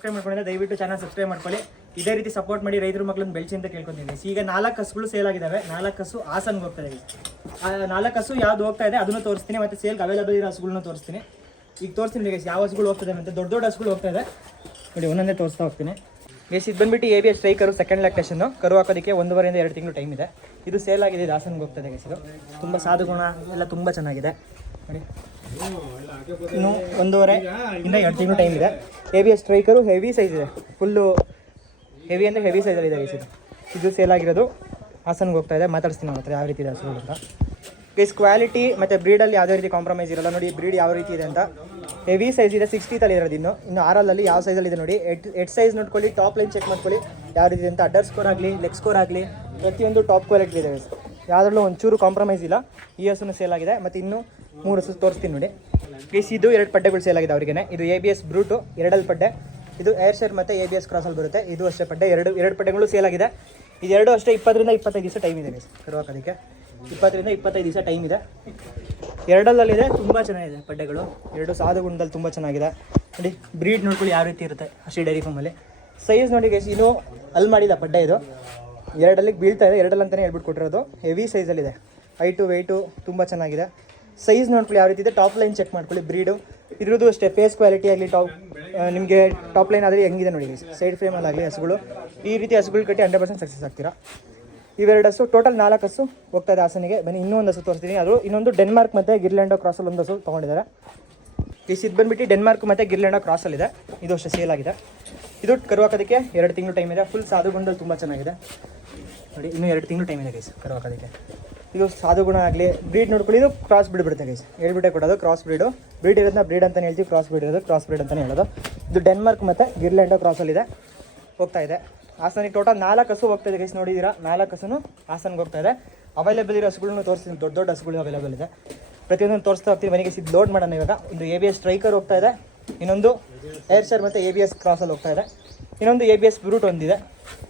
Subscribe ಮಾಡ್ಕೊಂಡಿದ್ರೆ ದಯವಿಟ್ಟು channel subscribe ಮಾಡ್ಕೊಳ್ಳಿ. ಇದೇ ರೀತಿ ಸಪೋರ್ಟ್ ಮಾಡಿ ರೈತರ ಮಕ್ಕಳನ್ನ ಬೆಳೆಸಿ ಅಂತ ಕೇಳ್ಕೊತೀನಿ. ಈಗ 4 ಹಸುಗಳು ಸೇಲ್ ಆಗಿದ್ದಾವೆ. 4 ಹಸು ಹಾಸನ್ಗೆ ಹೋಗ್ತಾ ಇದೆ. ಆ 4 ಹಸು ಯಾವ್ದು ಹೋಗ್ತಾ ಇದೆ ಅದನ್ನು ತೋರಿಸ್ತೀನಿ, ಮತ್ತೆ ಸೇಲ್ಗೆ ಅವೈಲೇಬಲ್ ಇರೋ ಹಸುಗಳನ್ನ ತೋರಿಸ್ತೀನಿ. ಈಗ ತೋರಿಸ್ತೀನಿ ಗೈಸ್ ಯಾವ ಹಸುಗಳು ಹೋಗ್ತಾ ಇದೆ ಅಂತ. ದೊಡ್ಡ ದೊಡ್ಡ ಹಸುಗಳು ಹೋಗ್ತಾ ಇದೆ ನೋಡಿ, ಒಂದೊಂದೇ ತೋರಿಸ್ತಾ ಹೋಗ್ತೀನಿ ಗೈಸ್. ಇದು ಬಂದ್ಬಿಟ್ಟು ABS ಸ್ಟ್ರೈಕರು ಸೆಕೆಂಡ್ ಲ್ಯಾಕ್ಟೇಷನ್. ಕರು ಹಾಕೋದಕ್ಕೆ 1.5 ಇಂದ 2 ತಿಂಗಳು ಟೈಮ್ ಇದೆ. ಇದು ಸೇಲ್ ಆಗಿದೆ, ಇದು ಹಾಸನ್ಗೆ ಹೋಗ್ತಾ ಇದೆ ಗೈಸ್. ಇದು ತುಂಬ ಸಾಧು ಗುಣ ಎಲ್ಲ ತುಂಬ ಚೆನ್ನಾಗಿದೆ ನೋಡಿ. ಇನ್ನು 1.5 ಇಂದ 2 ತಿಂಗಳು ಟೈಮ್ ಇದೆ. ABS ಸ್ಟ್ರೈಕರು ಹೆವಿ ಸೈಜ್ ಇದೆ, ಫುಲ್ಲು ಹೆವಿ ಅಂದರೆ ಹೆವಿ ಸೈಜಲ್ಲಿ ಇದೆ ಗೈಸ್. ಇದು ಸೇಲ್ ಆಗಿರೋದು ಹಾಸನ್ಗೆ ಹೋಗ್ತಾ ಇದೆ. ಮಾತಾಡ್ತೀನಿ ನಮ್ಮ ಹತ್ರ ಯಾವ ರೀತಿ ಇದೆ ಹಸುಗಳು ಅಂತ ಗೈಸ್. ಕ್ವಾಲಿಟಿ ಮತ್ತು ಬ್ರೀಡಲ್ಲಿ ಯಾವುದೇ ರೀತಿ ಕಾಂಪ್ರಮೈಸ್ ಇರಲ್ಲ ನೋಡಿ. ಬ್ರೀಡ್ ಯಾವ ರೀತಿ ಇದೆ ಅಂತ ಹೆವಿ ಸೈಜ್ ಇದೆ. 60 ತಲ್ಲಿ ಇರೋದು. ಇನ್ನು RL ಯಾವ ಸೈಜಲ್ಲಿ ಇದೆ ನೋಡಿ. ಹೆಡ್ ಸೈಜ್ ನೋಡ್ಕೊಳ್ಳಿ, ಟಾಪ್ ಲೈನ್ ಚೆಕ್ ಮಾಡ್ಕೊಳ್ಳಿ ಯಾವ ರೀತಿ ಅಂತ. ಅಡ್ಡರ್ ಸ್ಕೋರ್ ಆಗಲಿ, ಲೆಗ್ ಸ್ಕೋರ್ ಆಗಲಿ, ಪ್ರತಿಯೊಂದು ಟಾಪ್ ಕ್ವಾಲಿಟಿ ಇದೆ ಗೈಸ್. ಯಾವುದ್ರಲ್ಲೂ ಒಂಚೂರು ಕಾಂಪ್ರಮೈಸ್ ಇಲ್ಲ. ಈ ಹಸುನು ಸೇಲ್ ಆಗಿದೆ. ಮತ್ತು ಇನ್ನೂ 3 ಹಸು ತೋರಿಸ್ತೀನಿ ನೋಡಿ ಗೈಸ್. ಇದು 2 ಪಡ್ಡೆಗಳು ಸೇಲ್ ಆಗಿದೆ ಅವ್ರಿಗೆ. ಇದು ABS ಬ್ರೂಟು 2 ಪಡ್ಡೆ. ಇದು ಏರ್ ಶೇರ್ ಮತ್ತು ABS ಕ್ರಾಸಲ್ಲಿ ಬರುತ್ತೆ. ಇದು ಅಷ್ಟೇ ಪಡ್ಡೆ. 2 ಪಡ್ಡೆಗಳು ಸೇಲ್ ಆಗಿದೆ. ಇದೆರಡು ಅಷ್ಟೇ 20 ರಿಂದ 25 ದಿವಸ ಟೈಮ್ ಇದೆ ಗೈಸ್ ಕರು ಹಾಕೋದಕ್ಕೆ. 20 ರಿಂದ 25 ದಿವಸ ಟೈಮ್ ಇದೆ. 2ರಲ್ಲಿದೆ, ತುಂಬ ಚೆನ್ನಾಗಿದೆ ಪಡ್ಡೆಗಳು. 2 ಸಾಧು ಗುಣದಲ್ಲಿ ತುಂಬ ಚೆನ್ನಾಗಿದೆ ನೋಡಿ. ಬ್ರೀಡ್ ನೋಡ್ಕೊಳ್ಳಿ ಯಾವ ರೀತಿ ಇರುತ್ತೆ ಅಷ್ಟೇ ಡೈರಿ ಫಾರ್ಮಲ್ಲಿ. ಸೈಜ್ ನೋಡಿ ಗೈಸ್, ಇನ್ನೂ ಅಲ್ಲಿ ಮಾಡಿಲ್ಲ ಪಡ್ಡೆ. ಇದು 2 ಬೀಳ್ತಾ ಇದೆ. 2 ಅಂತಲೇ ಹೇಳ್ಬಿಟ್ಟು ಕೊಟ್ಟಿರೋದು. ಹೆವಿ ಸೈಜಲ್ಲಿದೆ. ಹೈಟು ವೆಯ್ಟು ತುಂಬ ಚೆನ್ನಾಗಿದೆ. ಸೈಜ್ ನೋಡ್ಕೊಳ್ಳಿ ಯಾವ ರೀತಿ ಇದೆ. ಟಾಪ್ ಲೈನ್ ಚೆಕ್ ಮಾಡ್ಕೊಳ್ಳಿ. ಬ್ರೀಡು ಇದ್ರದ್ದು ಅಷ್ಟೇ. ಫೇಸ್ ಕ್ವಾಲಿಟಿ ಆಗಲಿ, ನಿಮಗೆ ಟಾಪ್ ಲೈನ್ ಆದರೆ ಹೆಂಗಿದೆ ನೋಡಿ ಗೈಸ್. ಸೈಡ್ ಫ್ರೇಮಲ್ಲಿ ಆಗಲಿ ಹಸುಗಳು ಈ ರೀತಿ ಹಸುಗಳು ಕಟ್ಟಿ 100% ಸಕ್ಸಸ್ ಆಗ್ತೀರಾ. ಇವೆರಡು ಹಸು ಟೋಟಲ್ 4 ಹಸು ಹೋಗ್ತಾ ಇದೆ ಹಾಸನಿಗೆ. ಬನ್ನಿ ಇನ್ನೊಂದು ಹಸು ತೋರಿಸ್ತೀನಿ. ಅದು ಇನ್ನೊಂದು ಡೆನ್ಮಾರ್ಕ್ ಮತ್ತು ಗಿರ್ಲ್ಯಾಂಡೋ ಕ್ರಾಸಲ್ಲಿ ಒಂದು ಹಸು ತೊಗೊಂಡಿದ್ದಾರೆ. ಇದು ಬಂದುಬಿಟ್ಟು ಡೆನ್ಮಾರ್ಕ್ ಮತ್ತು ಗಿರ್ಲ್ಯಾಂಡೋ ಕ್ರಾಸಲ್ಲಿದೆ. ಇದು ಅಷ್ಟೇ ಸೇಲ್ ಆಗಿದೆ. ಇದು ಕರು ಹಾಕೋದಕ್ಕೆ 2 ತಿಂಗಳು ಟೈಮ್ ಇದೆ. ಫುಲ್ ಸಾಧು ಗುಣದಲ್ಲಿ ತುಂಬ ಚೆನ್ನಾಗಿದೆ ನೋಡಿ. ಇನ್ನೂ 2 ತಿಂಗಳು ಟೈಮ್ ಇದೆ ಗೈಸ್ ಕರು ಹಾಕೋದಕ್ಕೆ. ಇದು ಸಾಧು ಗುಣ ಆಗಲಿ, ಬ್ರೀಡ್ ನೋಡ್ಕೊಳ್ಳಿ. ಇದು ಕ್ರಾಸ್ ಬ್ರೀಡ್ ಬಿಡುತ್ತೆ ಗೈಸ್. ಹೇಳ್ಬಿಟ್ಟೆ ಕೊಡೋದು ಕ್ರಾಸ್ ಬ್ರೀಡು. ಬ್ರೀಡ್ ಇರೋದನ್ನ ಬ್ರೀಡ್ ಅಂತಲೇ ಹೇಳ್ತೀವಿ, ಕ್ರಾಸ್ ಬ್ರೀಡ್ ಇರೋದು ಕ್ರಾಸ್ ಬ್ರೀಡ್ ಅಂತಲೇ ಹೇಳೋದು. ಇದು ಡೆನ್ಮಾರ್ಕ್ ಮತ್ತು ಗಿರ್ಲ್ಯಾಂಡೋ ಕ್ರಾಸಲ್ಲಿದೆ, ಹೋಗ್ತಾ ಇದೆ ಹಾಸನಿಗೆ. ಟೋಟಲ್ 4 ಹಸು ಹೋಗ್ತಾ ಇದೆ ಗೈಸ್. ನೋಡಿದ್ದೀರಾ 4 ಹಸುನು ಹಾಸನ್ಗೆ ಹೋಗ್ತಾ ಇದೆ. ಅವೈಲೇಬಲ್ ಇರೋ ಹಸುಗಳನ್ನು ತೋರಿಸ್ತೀನಿ. ದೊಡ್ಡ ದೊಡ್ಡ ಹಸುಗಳು ಅವೈಲೇಬಲ್ ಇದೆ. ಪ್ರತಿಯೊಂದನ್ನು ತೋರಿಸ್ತಾ ಹೋಗ್ತೀನಿ. ಮನೆಗೆ ಇದು ಲೋಡ್ ಮಾಡೋಣ ಇವಾಗ. ಒಂದು ABS ಸ್ಟ್ರೈಕರ್ ಹೋಗ್ತಾ ಇದೆ. ಇನ್ನೊಂದು ಏರ್ ಶೇರ್ ಮತ್ತು ABS ಕ್ರಾಸಲ್ಲಿ ಹೋಗ್ತಾ ಇದೆ. ಇನ್ನೊಂದು ABS ಬ್ರೂಟ್ ಒಂದಿದೆ.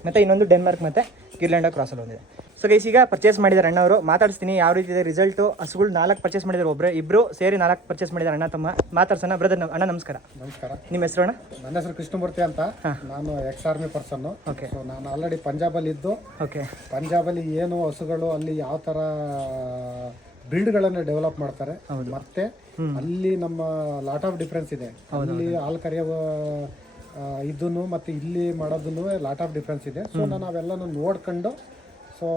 ಮತ್ತು ಇನ್ನೊಂದು ಡೆನ್ಮಾರ್ಕ್ ಮತ್ತು ಗಿರ್ಲ್ಯಾಂಡೋ ಕ್ರಾಸಲ್ಲಿ ಒಂದಿದೆ. ಸೊ ಗೈಸ್ ಈಗ ಪರ್ಚೇಸ್ ಮಾಡಿದ್ದಾರೆ ಅಣ್ಣವರು. ಮಾತಾಡ್ತೀನಿ ಯಾವ ರೀತಿ ಇದೆ ರಿಸಲ್ಟು. ಹಸುಗಳು 4 ಪರ್ಚೇಸ್ ಮಾಡಿದ್ದಾರೆ. ಇಬ್ಬರು ಸೇರಿ 4 ಪರ್ಚೇಸ್ ಮಾಡಿದ್ದಾರೆ ಅಣ್ಣ ತಮ್ಮ. ಮಾತಾಡ್ಸೋಣ. ಬ್ರದರ್ ಅಣ್ಣ ನಮಸ್ಕಾರ. ನಮಸ್ಕಾರ. ನಿಮ್ಮ ಹೆಸರು ಅಣ್ಣ? ನನ್ನ ಹೆಸರು ಕೃಷ್ಣಮೂರ್ತಿ ಅಂತ. ನಾನು ಎಕ್ಸ್-ಆರ್ಮಿ ಪರ್ಸನ್ನು. ಓಕೆ. ಸೊ ನಾನು ಆಲ್ರೆಡಿ ಪಂಜಾಬಲ್ಲಿ ಇದ್ದು. ಓಕೆ. ಪಂಜಾಬಲ್ಲಿ ಏನು ಹಸುಗಳು ಅಲ್ಲಿ ಯಾವ ಥರ ಬ್ರೀಡ್ಗಳನ್ನು ಡೆವಲಪ್ ಮಾಡ್ತಾರೆ, ಮತ್ತೆ ಅಲ್ಲಿ ನಮ್ಮ ಲಾಟ್ ಆಫ್ ಡಿಫ್ರೆನ್ಸ್ ಇದೆ. ಅಲ್ಲಿ ಹಾಲು ಕರೆಯುವ ಇದನ್ನು ಮತ್ತು ಇಲ್ಲಿ ಮಾಡೋದನ್ನು ಲಾಟ್ ಆಫ್ ಡಿಫ್ರೆನ್ಸ್ ಇದೆ. ಸೊ ನಾನು ಅವೆಲ್ಲನೂ ನೋಡ್ಕೊಂಡು, ಸೊ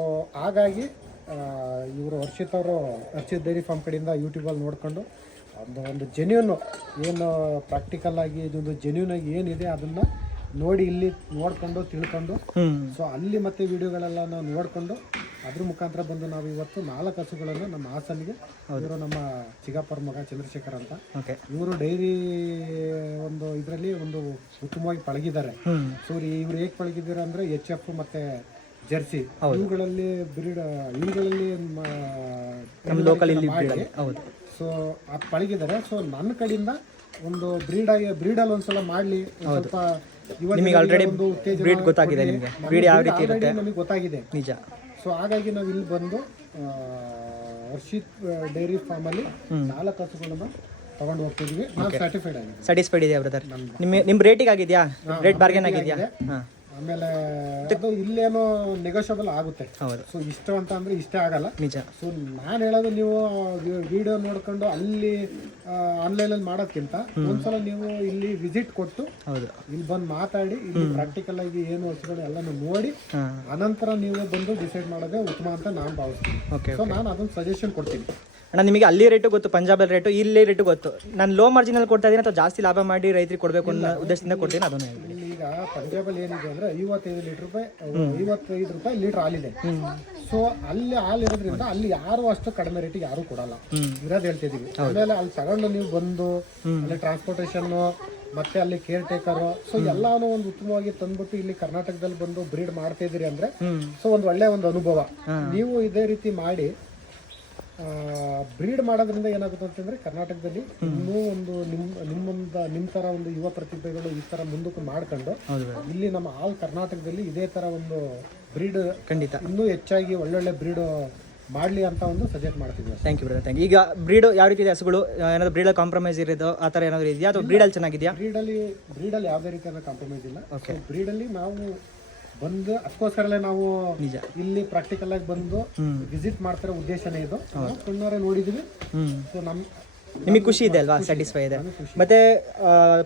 ಹಾಗಾಗಿ ಇವರು ಹರ್ಷಿತ್ ಡೈರಿ ಫಾರ್ಮ್ ಕಡೆಯಿಂದ ಯೂಟ್ಯೂಬಲ್ಲಿ ನೋಡ್ಕೊಂಡು ಒಂದು ಜೆನ್ಯೂನು ಏನು ಪ್ರಾಕ್ಟಿಕಲ್ ಆಗಿ ಇದೊಂದು ಜೆನ್ಯೂನ್ ಆಗಿ ಏನಿದೆ ಅದನ್ನು ನೋಡಿ ಇಲ್ಲಿ ನೋಡ್ಕೊಂಡು ತಿಳ್ಕೊಂಡು, ಸೊ ಅಲ್ಲಿ ಮತ್ತೆ ವಿಡಿಯೋಗಳೆಲ್ಲ ನಾವು ನೋಡಿಕೊಂಡು ಅದ್ರ ಮುಖಾಂತರ ಬಂದು ನಾವು ಇವತ್ತು 4 ಹಸುಗಳನ್ನು ನಮ್ಮ ಹಾಸನಿಗೆ, ಇವರು ನಮ್ಮ ಚಿಗಾಪುರ ಮಗ ಚಂದ್ರಶೇಖರ್ ಅಂತ, ಇವರು ಡೈರಿ ಒಂದು ಇದರಲ್ಲಿ ಒಂದು ಉತ್ತಮವಾಗಿ ಪಳಗಿದ್ದಾರೆ. ಸೊ ಇವ್ರು ಹೇಗೆ ಪಳಗಿದ್ದಾರೆ ಅಂದರೆ HF ಮತ್ತು ಜರ್ಸಿ ಇವುಗಳಲ್ಲಿ ಸೊ ಅದು ಪಳಗಿದ್ದಾರೆ. ಸೊ ನನ್ನ ಕಡೆಯಿಂದ ಒಂದು ಬ್ರೀಡಲ್ಲಿ ಒಂದ್ಸಲ ಮಾಡಲಿ ಸ್ವಲ್ಪ ನಮಗೆ ಗೊತ್ತಾಗಿದೆ ನಿಜ. ಸೊ ಹಾಗಾಗಿ ನಾವು ಇಲ್ಲಿ ಬಂದು ಹರ್ಷಿತ್ ಡೈರಿ ಫಾರ್ಮಲ್ಲಿ 4 ಹಸುಗಳನ್ನು ತಗೊಂಡು ಹೋಗ್ತಿದ್ವಿ. ನಾವು ಸ್ಯಾಟಿಸ್ಫೈಡ್ ಇದೆಯಾ ಬ್ರದರ್? ನಿಮ್ಮ ರೇಟಿಗೆ ಆಗಿದೆಯಾ? ರೇಟ್ ಬಾರ್ಗೇನ್ ಆಗಿದೆಯಾ? ಆಮೇಲೆ ಅದು ಇಲ್ಲೇನೋ ನೆಗೋಷಿಯಬಲ್ ಆಗುತ್ತೆ. ಸೊ ಇಷ್ಟ ಅಂತ ಅಂದ್ರೆ ಇಷ್ಟೇ ಆಗಲ್ಲ ನಿಜ. ಸೊ ನಾನು ಹೇಳೋದು, ನೀವು ವಿಡಿಯೋ ನೋಡ್ಕೊಂಡು ಅಲ್ಲಿ ಆನ್ಲೈನಲ್ಲಿ ಮಾಡೋದ್ಕಿಂತ ಒಂದ್ಸಲ ನೀವು ಇಲ್ಲಿ ವಿಸಿಟ್ ಕೊಟ್ಟು ಇಲ್ಲಿ ಬಂದು ಮಾತಾಡಿ, ಇಲ್ಲಿ ಪ್ರಾಕ್ಟಿಕಲ್ ಆಗಿ ಏನು ಹಸುಗಳು ಎಲ್ಲಾನು ನೋಡಿ ಅನಂತರ ನೀವು ಬಂದು ಡಿಸೈಡ್ ಮಾಡೋದೇ ಉತ್ತಮ ಅಂತ ನಾನು ಭಾವಿಸ್ತೀನಿ. ಸೊ ನಾನು ಅದೊಂದು ಸಜೆಷನ್ ಕೊಡ್ತೀನಿ. ಅಣ್ಣ ನಿಮಗೆ ಅಲ್ಲಿ ರೇಟು ಗೊತ್ತು, ಪಂಜಾಬಲ್ ರೇಟು, ಇಲ್ಲಿ ರೇಟು ಗೊತ್ತು. ನಾನು ಲೋ ಮಾರ್ಜಿನಲ್ಲಿ ಕೊಡ್ತಾ ಇದ್ದೀನಿ ಅಥವಾ ಜಾಸ್ತಿ ಲಾಭ ಮಾಡಿ ರೈತರಿಗೆ ಕೊಡಬೇಕು ಅನ್ನೋ ಉದ್ದೇಶದಿಂದ ಕೊಡ್ತೀನಿ. ಅದನ್ನು ಈಗ ಪಂಜಾಬಲ್ಲಿ ಏನಿದೆ ಅಂದರೆ 55 ರೂಪಾಯಿ ಲೀಟರ್ ಹಾಲಿದೆ. ಸೊ ಅಲ್ಲಿ ಹಾಲು ಇರೋದ್ರಿಂದ ಅಲ್ಲಿ ಯಾರು ಅಷ್ಟು ಕಡಿಮೆ ರೇಟಿಗೆ ಯಾರು ಕೊಡಲ್ಲ, ಇರೋದು ಹೇಳ್ತಿದ್ದೀವಿ. ಆಮೇಲೆ ಅಲ್ಲಿ ತಗೊಂಡು ನೀವು ಬಂದು ಅಲ್ಲಿ ಟ್ರಾನ್ಸ್ಪೋರ್ಟೇಷನ್ನು ಮತ್ತೆ ಅಲ್ಲಿ ಕೇರ್ ಟೇಕರು, ಸೊ ಎಲ್ಲಾನು ಒಂದು ಉತ್ತಮವಾಗಿ ತಂದ್ಬಿಟ್ಟು ಇಲ್ಲಿ ಕರ್ನಾಟಕದಲ್ಲಿ ಬಂದು ಬ್ರೀಡ್ ಮಾಡ್ತಾ ಇದ್ದೀರಿ ಅಂದ್ರೆ ಸೊ ಒಂದು ಒಳ್ಳೆ ಒಂದು ಅನುಭವ. ನೀವು ಇದೇ ರೀತಿ ಮಾಡಿ ಬ್ರೀಡ್ ಮಾಡೋದ್ರಿಂದ ಏನಾಗುತ್ತೆ ಅಂತಂದ್ರೆ ಕರ್ನಾಟಕದಲ್ಲಿ ಇನ್ನೂ ಒಂದು ನಿಮ್ಮ ತರ ಒಂದು ಯುವ ಪ್ರತಿಭೆಗಳು ಈ ತರ ಮುಂದಕ್ಕೆ ಮಾಡ್ಕೊಂಡು ಇಲ್ಲಿ ನಮ್ಮ ಆಲ್ ಕರ್ನಾಟಕದಲ್ಲಿ ಇದೇ ತರ ಒಂದು ಬ್ರೀಡ್ ಖಂಡಿತ ಇನ್ನೂ ಹೆಚ್ಚಾಗಿ ಒಳ್ಳೊಳ್ಳೆ ಬ್ರೀಡ್ ಮಾಡಲಿ ಅಂತ ಒಂದು ಸಜೆಸ್ಟ್ ಮಾಡ್ತಿದ್ವಿ. Thank you brother, thank you. ಈಗ ಬ್ರೀಡ್ ಯಾವ ರೀತಿ ಇದೆ ಹಸುಗಳು? ಏನಾದ್ರು ಬ್ರೀಡಲ್ಲಿ ಕಾಂಪ್ರಮೈಸ್ ಇರೋದು ಆ ಥರ ಏನಾದರೂ ಇದೆಯಾ ಅಥವಾ ಬ್ರೀಡಲ್ಲಿ ಚೆನ್ನಾಗಿದೆಯಾ? ಬ್ರೀಡಲ್ಲಿ ಯಾವುದೇ ರೀತಿಯಾದ ಕಾಂಪ್ರಮೈಸ್ ಇಲ್ಲ. ಓಕೆ, ಬ್ರೀಡಲ್ಲಿ ನಾವು ಬಂದು ಅದಕ್ಕೋಸ್ಕರಲೇ ನಾವು ನಿಜ ಇಲ್ಲಿ ಪ್ರಾಕ್ಟಿಕಲ್ ಆಗಿ ಬಂದು ವಿಸಿಟ್ ಮಾಡ್ತಿರೋ ಉದ್ದೇಶನೇ ಇದು. ಕಣ್ಣವರೇ ನೋಡಿದ್ವಿ. ಸೊ ನಿಮಗೆ ಖುಷಿ ಇದೆ ಅಲ್ವಾ? ಸ್ಯಾಟಿಸ್ಫೈ ಇದೆ. ಮತ್ತೆ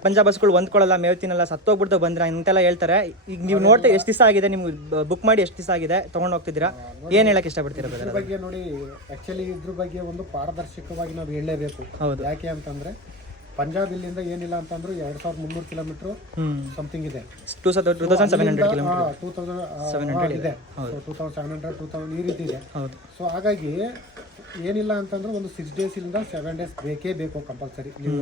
ಪಂಜಾಬ್ ಹಸುಗಳು ಹೊಂದ್ಕೊಳ್ಳಲ್ಲ, ಮೇವು ತಿನ್ನಲ್ಲ, ಸತ್ತೋಗ್ಬಿಡ್ತು ಬಂದ್ರೆ ಅಂತೆಲ್ಲ ಹೇಳ್ತಾರೆ. ಈಗ ನೀವು ನೋಡ್ತಾ ಎಷ್ಟು ದಿವಸ ಆಗಿದೆ, ನಿಮ್ಗೆ ಬುಕ್ ಮಾಡಿ ಎಷ್ಟು ದಿವಸ ಆಗಿದೆ, ತೊಗೊಂಡು ಹೋಗ್ತಿದ್ದೀರಾ, ಏನು ಹೇಳಕ್ಕೆ ಇಷ್ಟಪಡ್ತೀರಾ? ಇದ್ರ ಬಗ್ಗೆ ನೋಡಿ, ಆ್ಯಕ್ಚುಲಿ ಇದ್ರ ಬಗ್ಗೆ ಒಂದು ಪಾರದರ್ಶಕವಾಗಿ ನಾವು ಹೇಳಲೇಬೇಕು. ಹೌದು, ಯಾಕೆ ಅಂತಂದ್ರೆ ಪಂಜಾಬ್ ಇಲ್ಲಿಂದ ಏನಿಲ್ಲ ಅಂತಂದ್ರೆ 2300 ಕಿಲೋಮೀಟರ್ ಸಮಥಿಂಗ್ ಇದೆ. 2700 ಇದೆ. 2700 ಈ ರೀತಿ ಇದೆ. ಸೊ ಹಾಗಾಗಿ ಏನಿಲ್ಲ ಅಂತಂದ್ರೆ ಒಂದು 6 days ಇಂದ 7 days ಬೇಕೇ ಬೇಕು ಕಂಪಲ್ಸರಿ. ನೀವು